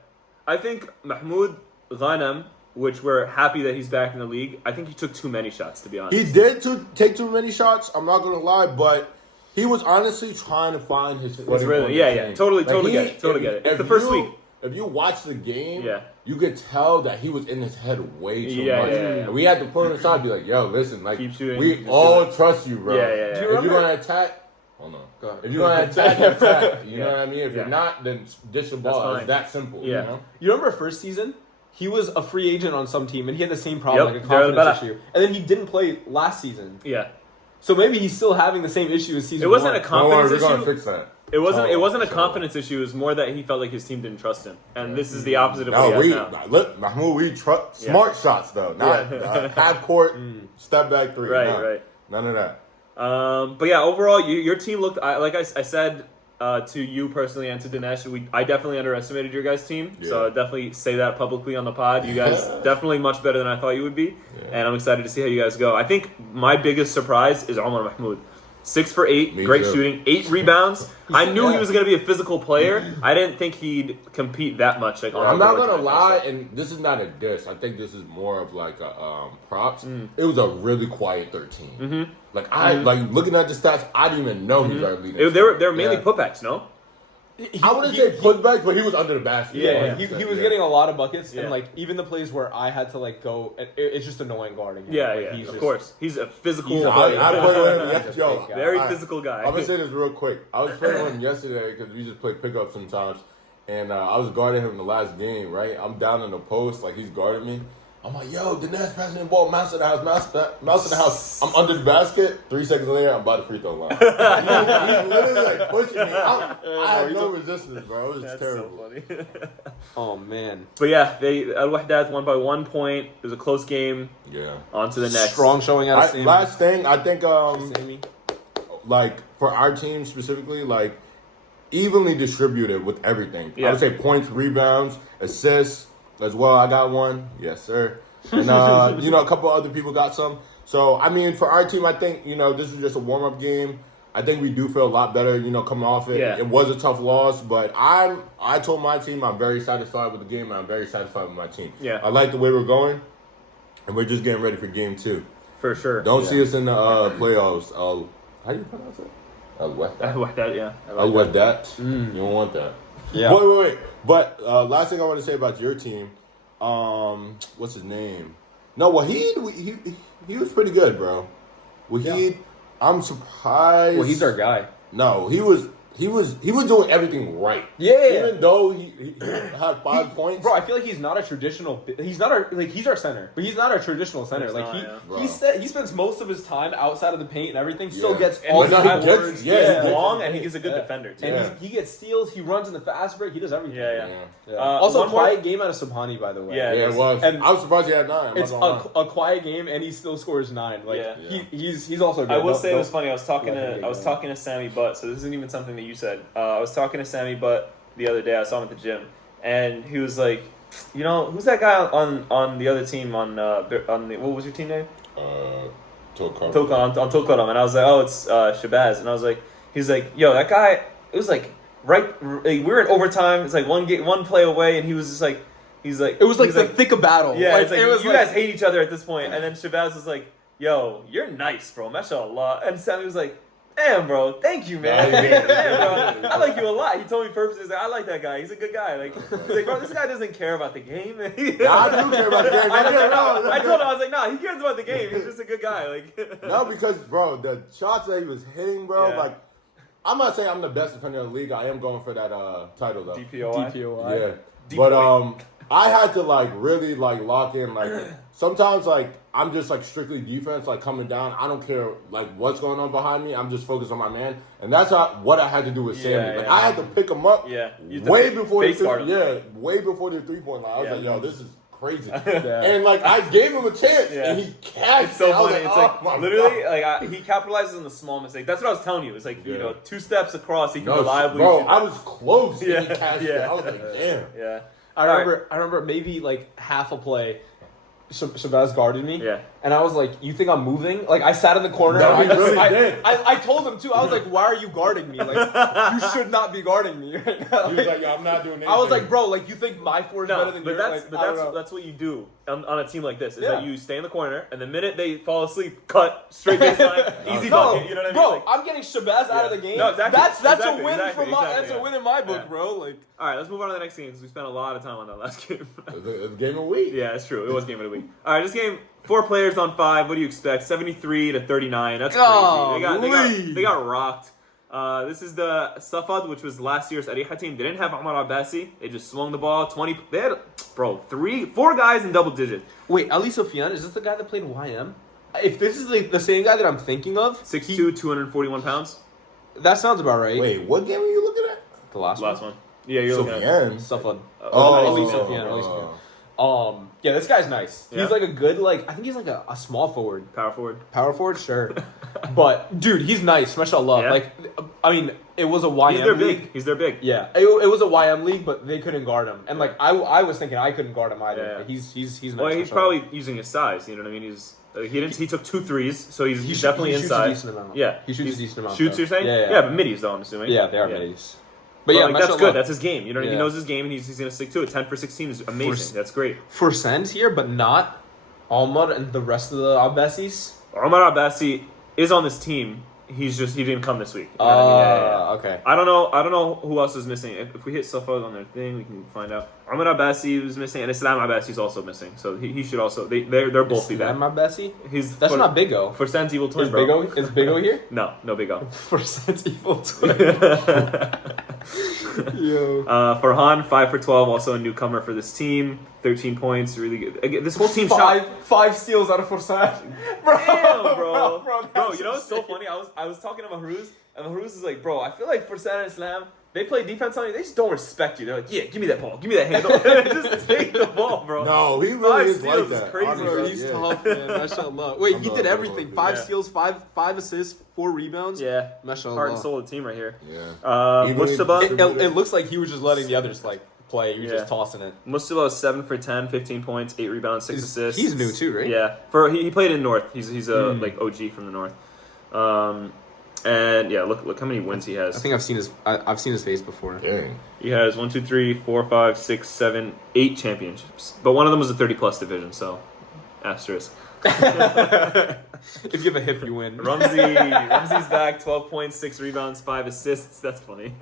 I think Mahmoud, Ghanem, which we're happy that he's back in the league. I think he took too many shots, to be honest. He did take too many shots. I'm not gonna lie, but he was honestly trying to find his footing. Yeah. Totally get it. It's the first week. If you watch the game, Yeah. you could tell that he was in his head way too Yeah, much. yeah. And we had to pull him aside and be like, yo, listen, like, Keep shooting, we just all do it. trust you, bro. Yeah. If you're going to attack, hold on. If you're going to attack, you know what I mean? If you're not, then dish the ball. fine. It's that simple, Yeah. you know? You remember first season? He was a free agent on some team, and he had the same problem, Yep, like a Al-Balah. confidence issue. And then he didn't play last season. Yeah. So maybe he's still having the same issue as season It wasn't one. a confidence We're going issue. to fix that. It wasn't a So- confidence issue. It was more that he felt like his team didn't trust him, and this is the opposite of what he has now. Look, Mahmoud, we trust smart shots, though. Not half court, step back three. Right. None of that. But yeah, overall, your team looked like I said to you personally and to Dinesh. I definitely underestimated your guys' team, so I definitely say that publicly on the pod. You guys definitely much better than I thought you would be, and I'm excited to see how you guys go. I think my biggest surprise is Omar Mahmoud. 6 for 8, Me great too. shooting, 8 rebounds. I knew he was going to be a physical player. I didn't think he'd compete that much. Like, I'm not gonna lie, and this is not a diss. I think this is more of like a props. It was a really quiet 13. Like like looking at the stats, I didn't even know he was our leader. They were mainly putbacks, no? I wouldn't say putbacks, but he was under the basket. Yeah, he was getting a lot of buckets, Yeah. and like even the plays where I had to like go, it's just annoying guarding him. Yeah, Like, yeah, he's of just- course. He's a physical, He's a I played with him. He's a Yo, big guy. very alright. physical guy. I'm gonna say this real quick. I was playing with him yesterday because we just play pickup sometimes, and I was guarding him the last game. Right, I'm down in the post, like he's guarding me. I'm like, yo, Dinesh passing the ball, mouse in the house, mouse in the house. I'm under the basket. 3 seconds later, I'm by the free throw line. He's literally like pushing me. I had no resistance, bro. It was That's terrible. so funny. Oh man, But yeah, Al-Wehdat won by 1 point. It was a close game. Yeah. On to the next. strong showing out of Sammy. Last thing, I think, Sammy. like for our team specifically, like evenly distributed with everything. Yeah. I would say points, rebounds, assists as well. I got one, yes sir, and a couple other people got some. So I mean, for our team, I think this is just a warm up game. I think we do feel a lot better, coming off it. Yeah. It was a tough loss, but I told my team I'm very satisfied with the game, and I'm very satisfied with my team. Yeah. I like the way we're going, and we're just getting ready for game 2. For sure. Don't see us in the playoffs. How do you pronounce it? Al-Wehdat. Al-Wehdat, yeah. Al-Wehdat. You don't want that. Yeah. Wait. But last thing I want to say about your team, what's his name? No, Wahid, he was pretty good, bro. Wahid, I'm surprised. Well, he's our guy. No, he was doing everything right. Yeah. Even though he had 5 points. Bro, I feel like he's not a traditional. He's not our he's our center, but he's not our traditional center. He's Like not, he spends most of his time outside of the paint and everything. Still Yeah. gets And all he's the he time. gets- He's yeah, long, and he's a good defender, too. And Yeah. he gets steals. He runs in the fast break. He does everything. Yeah. Yeah. Uh, Also, one more- quiet game out of Subhani, by the way. Yeah. Yeah, it was. And I was surprised he had 9. I'm It's not gonna lie. a quiet game, and he still scores 9. Like Yeah. he's also good. I will Don't- say it was don't- funny. I was talking don't to get I was going. talking to Sammy Butt. So this isn't even something that you said. I was talking to Sammy Butt the other day. I saw him at the gym, and he was like, who's that guy on the other team on the what was your team name? Tulkarem. On Tulkarem, and I was like, oh, it's Shabazz, and I was like, he's like, yo, that guy. It was like we were in overtime. It's like one play away, and he was just like, he's like, It was like he's the thick of battle. yeah, like, it's like it was you guys hate each other at this point, and then Shabazz was like, yo, you're nice, bro, mashallah, and Sammy was like, damn, bro, thank you, man. Yeah, yeah. Damn, bro, I like you a lot. He told me purposely, he's like, I like that guy. He's a good guy. Like, he's like, bro, this guy doesn't care about the game. Nah, I do care about the game. I told him, I was like, nah, he cares about the game. He's just a good guy. Like, No, because, bro, the shots that he was hitting, bro, Yeah. like, I'm not saying I'm the best defender in the league. I am going for that title, though. DPOI. DPOI. Yeah. Deep But I had to like really like lock in. Like sometimes like I'm just like strictly defense, like coming down. I don't care like what's going on behind me. I'm just focused on my man, and that's what I had to do with Sammy. Yeah, Like yeah. I had to pick him up. Yeah. You have to Way before face guard him. way before the 3-point line. I was Yeah. like, yo, this is crazy. Yeah. And like I gave him a chance, Yeah. and he cashed. It's so it. I was funny. It's oh like my literally, God. like he capitalizes on the small mistake. That's what I was telling you. It's like Yeah. 2 steps across, he can No, reliably. bro, shoot. I was close. Yeah, And he cashed it. yeah. I was like, damn. Yeah. I remember maybe like half a play. Shabazz guarded me. Yeah. And I was like, "You think I'm moving?" Like I sat in the corner. No, and he really did. I told him too. I was like, "Why are you guarding me? Like you should not be guarding me right now." He was like, "Yo, I'm not doing anything." I was like, "Bro, like you think my four is better than yours?" That's what you do on a team like this. Is that you stay in the corner, and the minute they fall asleep, cut straight baseline, easy bucket. You know what I mean? Bro, Like, I'm getting Shabazz out of the game. No, exactly. That's a win for my. That's a win in my book, Yeah. bro. Like, all right, let's move on to the next game because we spent a lot of time on that last game. the game of week. Yeah, it's true. It was game of the week. All right, this game, 4 players on 5. What do you expect? 73-39. That's crazy. They got rocked. This is the Safad, which was last year's Ariha team. They didn't have Omar Abbasi. They just swung the ball 20. They had 4 guys in double digits. wait, Ali Sofian, is this the guy that played YM? If this is the same guy that I'm thinking of, 6'2", 241 pounds. that sounds about right. Wait, what game are you looking at? The last one. Yeah, you're looking at Sofian. Safad. Oh, Ali Sofian. Yeah, this guy's nice. Yeah. He's like a good, like, I think he's like a small forward. power forward. Power forward, sure. But, dude, he's nice. Mashallah. Yeah. Like, I mean, it was a YM He's their league. big. He's their big. Yeah. It was a YM league, but they couldn't guard him. And, like, I was thinking I couldn't guard him either. Yeah. Like, he's nice. Well, he's mashallah. probably using his size. You know what I mean? He took 2 threes, so he's He definitely shoots inside. a decent amount. Yeah, He shoots a decent amount. Shoots, though. you're saying? Yeah. but middies though, I'm assuming. Yeah, they are middies. But But yeah, like, that's mashallah. good. That's his game. You know, he Yeah. knows his game, and he's going to stick to it. 10 for 16 is amazing. That's great. For Sens here, but not Omar and the rest of the Abbasis. Omar Abbasi is on this team. He didn't come this week. You know what I mean? Yeah. Okay. I don't know who else is missing. If we hit Safad on their thing, we can find out. Omar Abbasi was missing, and Islam Abbasi is also missing. So he should also. They're both be back. Islam Abbasi? He's That's for, not Big O. for Sans Evil Twin, Is bro. Big O here? No Big O. For Sens Evil Twin. Yo. Farhan 5 for 12, also a newcomer for this team. 13 points, really good. Again, this whole team shot. Five steals out of Forsan. Bro, Damn, bro. Bro, that's you know what's so insane. funny? I was talking to Mahruz, and Mahruz is like, bro, I feel like Forsan and Islam, they play defense on you. They just don't respect you. They're like, yeah, give me that ball. Give me that handle. Just take the ball, bro. No, he 5 really is steals like is that. crazy, Honestly, bro. He's yeah. tough, man. Mashallah. Wait, he did I'm everything. not- 5 yeah. steals, five assists, 4 rebounds. Yeah. Mashallah. Heart and soul of the team right here. Yeah. Even Mustaba, It looks like he was just letting the others like play. He was Yeah. just tossing it. Mustaba is 7 for 10, 15 points, 8 rebounds, 6 assists. He's new too, right? Yeah. He played in North. He's a like OG from the North. And yeah, look how many wins he has. I think I've seen his face before. Dang. He has 1, 2, 3, 4, 5, 6, 7, 8 championships. But one of them was a 30+ division, so asterisk. If you have a hip, you win. Rumsey's back, 12 points, 6 rebounds, 5 assists. That's funny.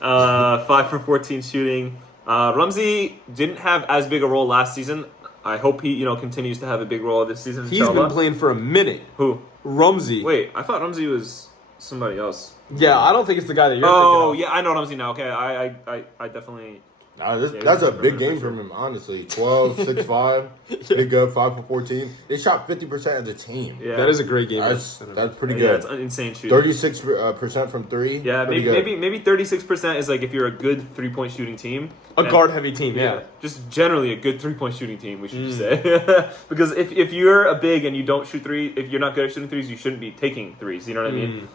5 for 14 shooting. Rumsey didn't have as big a role last season. I hope he, continues to have a big role this season. He's inshallah. been playing for a minute. Who? Rumsey. Wait, I thought Rumsey was somebody else. Yeah, I don't think it's the guy that you're Oh, thinking of. yeah, I know Rumsey now. Okay, I definitely. That's a big game from him, honestly. 12, 6, 5. Big up, 5 for 14. They shot 50% as a team. Yeah, That is a great game. That's pretty Yeah, good. it's an insane shooting. 36% from 3. Yeah, Pretty good. maybe 36% is like if you're a good 3-point shooting team. A And- guard-heavy team, yeah. Just generally a good 3-point shooting team, we should just say. Because if you're a big and you don't shoot three, if you're not good at shooting threes, you shouldn't be taking threes. You know what I mean?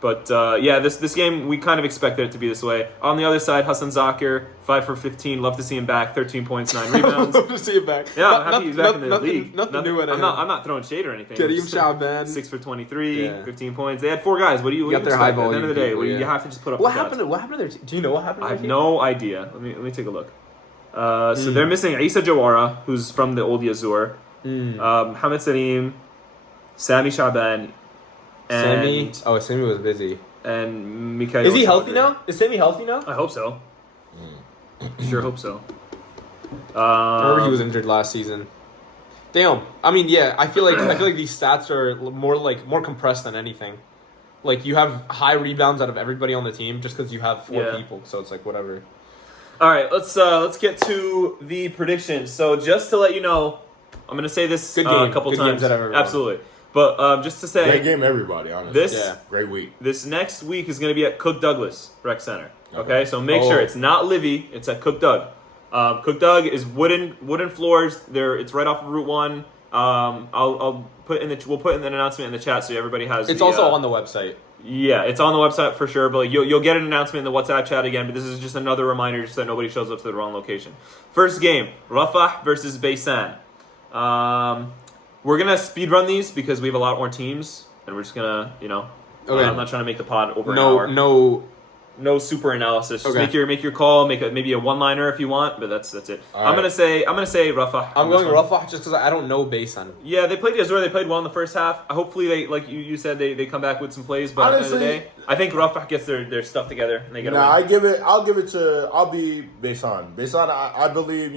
But this game, we kind of expected it to be this way. On the other side, Hassan Zakir, 5 for 15. Love to see him back. 13 points, 9 rebounds. Love to see him back. Yeah, I'm happy he's back in the nothing, league. Nothing new at I'm him. not throwing shade or anything. Kareem Just Shaban. 6 for 23, Yeah. 15 points. They had 4 guys. What do you Got their expect? high At the end of the volume day, people, you yeah. have to just put up What the shots. happened? What happened to their team? Do you know what happened? I to have their no idea. Let me take a look. So they're missing Isa Jawara, who's from the old Yazur, Hamid Salim, Sami Shaban, and Sammy was busy. and Mikhail. Is he healthy Chowdhury. now? Is Sammy healthy now? I hope so. Sure hope so. I remember he was injured last season. Damn. I mean, yeah. I feel like these stats are more compressed than anything. Like you have high rebounds out of everybody on the team just because you have 4 people. So it's like whatever. All right, let's get to the predictions. So just to let you know, I'm gonna say this Good game. a couple Good times. games out of everyone. Absolutely. But just to say, Great game, everybody, honestly. This Great week. this next week is gonna be at Cook Douglas Rec Center. Okay, so make sure Oh. it's not Livy. It's at Cook Doug. Cook Doug is wooden floors. It's right off of Route 1. I'll put we'll put in an announcement in the chat so everybody has. It's also on the website. Yeah, it's on the website for sure, but you'll get an announcement in the WhatsApp chat again, but this is just another reminder just that nobody shows up to the wrong location. First game, Rafah versus Baysan. We're gonna speed run these because we have a lot more teams, and we're just gonna, Okay. I'm not trying to make the pod over an hour. No super analysis. Just make your call. Make maybe a one-liner if you want, but that's it. I'm gonna say Rafah. I'm going Rafah just because I don't know Baysan. Yeah, they played Yazur. They played well in the first half. Hopefully, they like you said they come back with some plays. But honestly, at the end of the day, I think Rafah gets their stuff together and they get. I'll be Baysan. Baysan, I believe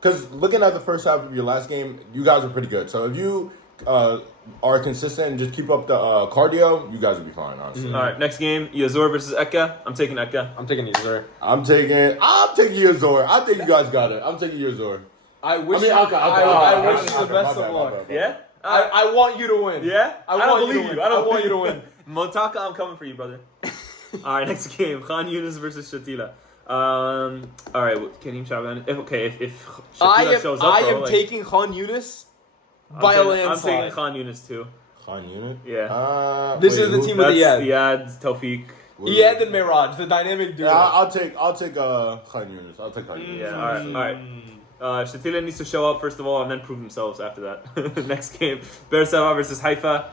because looking at the first half of your last game, you guys are pretty good. So if you are consistent and just keep up the cardio, you guys will be fine, honestly. Mm-hmm. All right, next game, Yazur versus Akka. I'm taking Akka. I'm taking Yazur. I'm taking Yazur. I think you guys got it. I'm taking Yazur. I wish Akka. wish you the best of luck. Yeah? I want you to win. Yeah? I don't believe you. I don't want you to win. Montaka, I'm coming for you, brother. All right, next game, Khan Yunis versus Shatila. All right, Kareem Shaban. If Shatila shows up, I am taking Khan Yunis by a landslide. I'm taking Khan Yunis too. Khan Yunis? Yeah. This is the team with Iyad. Iyad, Tawfiq. Iyad and Miraj, the dynamic duo. Yeah, I'll take Khan Yunis. I'll take Khan Yunis. Yeah, all right. Shatila needs to show up first of all and then prove themselves after that. Next game, Bir Seb'a versus Haifa.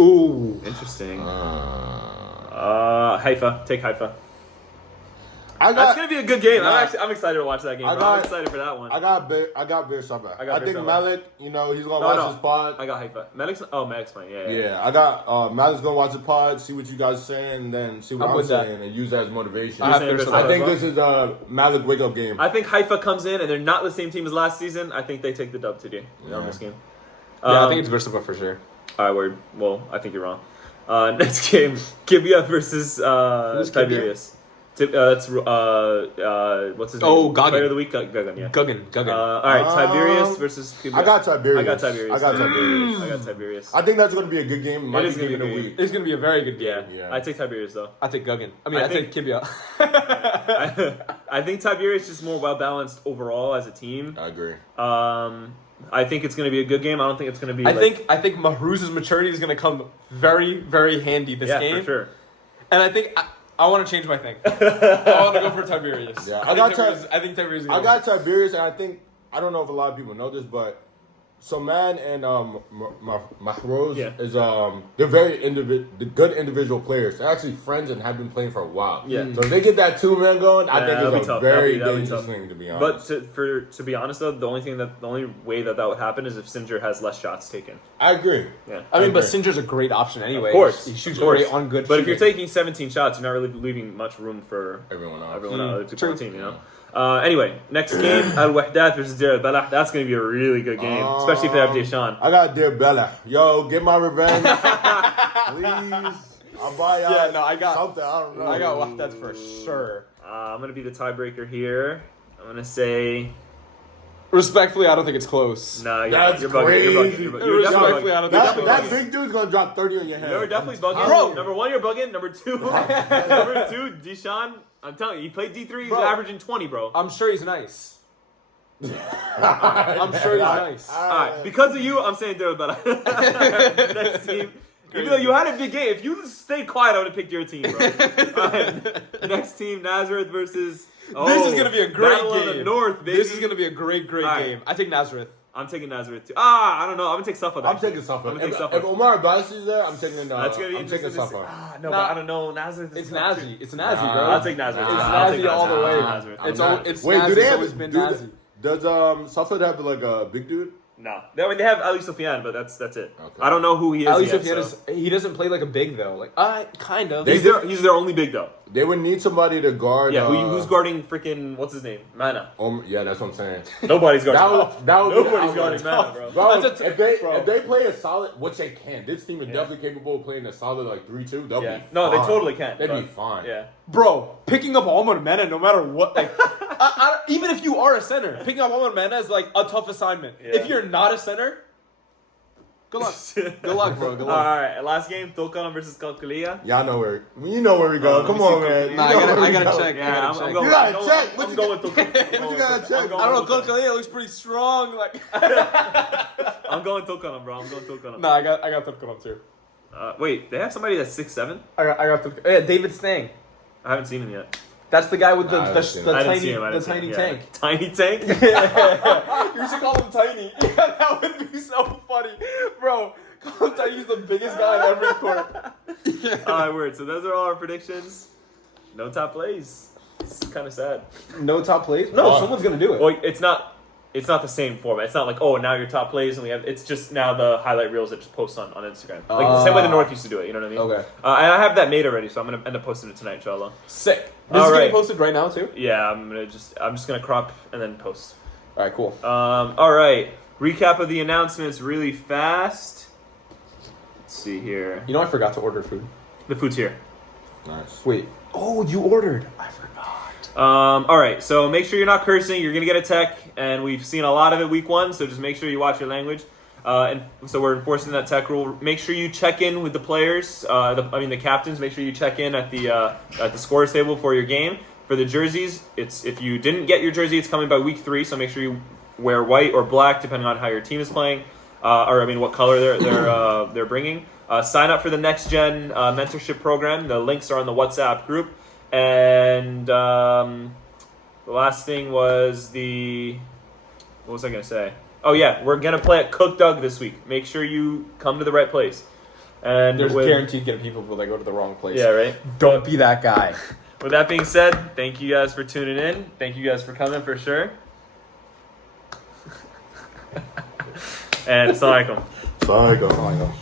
Ooh, interesting. Haifa. Take Haifa. That's gonna be a good game. I'm excited to watch that game. I'm excited for that one. I got Bir Seb'a. I think Malik, he's gonna watch his pod. I got Haifa. Malik's fine. Yeah. I got Malik's gonna watch the pod, see what you guys are saying, and then see what I'm saying, and use that as motivation. I think this is a Malik wake up game. I think Haifa comes in and they're not the same team as last season. I think they take the dub today on this game. I think it's Bir Seb'a for sure. All right, word. Well, I think you're wrong. Next game, Qibya versus Tiberias. That's what's his name? Oh, Guggen. Player of the week, Guggen. Yeah. Guggen. All right, Tiberias versus Qibya. I got Tiberias. I got Tiberias. I think that's going to be a good game. It is going to be a good game. It's going to be a very good game. Yeah. I take Tiberias though. I take Guggen. I take Qibya. I think Tiberias is just more well balanced overall as a team. I agree. I think it's going to be a good game. I don't think it's going to be. I think Mahruz's maturity is going to come very, very handy this game. Yeah, for sure. And I think I want to change my thing. I want to go for Tiberias. Yeah, I think Tiberias. I got Tiberias, and I don't know if a lot of people know this, but Soman and Mahrouz is they're very good individual players. They're actually friends and have been playing for a while. Yeah. So if they get that 2-man going, I think it's a very dangerous thing, to be honest. But to be honest though, the only way that would happen is if Singer has less shots taken. I agree. Yeah. But Singer's a great option anyway. Of course. He shoots great on good. But if you're taking 17 shots, you're not really leaving much room for everyone else. The team, anyway, next game, Al-Wehdat versus Deir. Al-Balah. That's going to be a really good game, especially if they have Deshaun. I got Deir Bella. Yo, get my revenge. Please. I'll buy out. Yeah, no, I got something. I don't know. I got Wehdat for sure. I'm going to be the tiebreaker here. I'm going to say... Respectfully, I don't think it's close. Nah, you're crazy. Respectfully, I don't think it's close. That big dude's going to drop 30 on your head. You're definitely bugging. Bro. Number one, you're bugging. Number two, Deshaun... I'm telling you, he played D3. He's averaging 20, bro. I'm sure he's nice. I'm sure he's nice. All right, because of you, I'm saying Deir Al-Balah. Next team. Even though you had a big game, if you stayed quiet, I would have picked your team, bro. All right. Next team, Nazareth versus... this is going to be a great game. The North, baby. This is going to be a great game. I take Nazareth. I'm taking Nazareth too. I don't know. I'm gonna take Safad. I'm taking Safad. If Omar Abbas is there, I'm taking. That's gonna be I'm taking Safad. No, but I don't know. Nazareth. It's Nazi. It's Nazi, bro. I'll take Nazareth. It's Nazi all the way. It's Wait, do they have? Does Safad have like a big dude? No, they have Ali Sufyan, but that's it. Okay. I don't know who he is. Ali Sufyan he doesn't play like a big though. Like kind of. He's their only big though. They would need somebody to guard. Yeah, who's guarding freaking what's his name? Mana. Yeah, that's what I'm saying. Nobody's guarding. Nobody's guarding Mana, bro. If they play a solid, which they can, this team is definitely capable of playing a solid like 3-2. They'll be fine. No, they totally can. They'd be fine. Yeah, bro. Picking up Omar Mena, no matter what, like, even if you are a center, picking up Omar Mena is like a tough assignment. Yeah. If you're not a center. Good luck. Good luck, bro. Good luck. All right, last game, Tulkarem versus Qalqilya. Y'all know where we go. Come on, man. I gotta check. Yeah, I'm going. You gotta check. I'm going with Tulkarem. What you gotta check? I don't know. Qalqilya looks pretty strong. Like. I'm going Tulkarem, bro. I'm going Tulkarem. No, I got Tulkarem too. Wait, they have somebody that's 6'7"? I got Tulkarem. Yeah, David Stang. I haven't seen him yet. That's the guy with the Nah, I didn't see him. I didn't see him. I the didn't see him. tiny Yeah. tank. Tiny tank? You should call him Tiny. Yeah, that would be so funny. Bro, call him Tiny. He's the biggest guy in every court. Alright, word. So those are all our predictions. No top plays. It's kind of sad. No top plays? No, someone's going to do it. Well, it's not the same format. It's not like, oh, now your top plays and we have. It's just now the highlight reels that just post on Instagram. Like the same way the North used to do it. You know what I mean? Okay. And I have that made already, so I'm gonna end up posting it tonight, inshallah. Sick. This All is right. getting posted right now, too? Yeah, I'm just gonna crop and then post. All right, cool. All right. Recap of the announcements really fast. Let's see here. You know, I forgot to order food. The food's here. Nice. Wait. Oh, you ordered. I forgot. All right, so make sure you're not cursing. You're going to get a tech, and we've seen a lot of it week 1, so just make sure you watch your language. And so we're enforcing that tech rule. Make sure you check in with the players, the captains. Make sure you check in at the scores table for your game. For the jerseys, if you didn't get your jersey, it's coming by week 3, so make sure you wear white or black, depending on how your team is playing, what color they're bringing. Sign up for the Next Gen mentorship program. The links are on the WhatsApp group. And the last thing was what was I going to say? Oh, yeah, we're going to play at Cook Doug this week. Make sure you come to the right place. And There's guaranteed getting people that go to the wrong place. Yeah, right? Don't be that guy. With that being said, thank you guys for tuning in. Thank you guys for coming for sure. And assalamu alaikum. Sorry, go.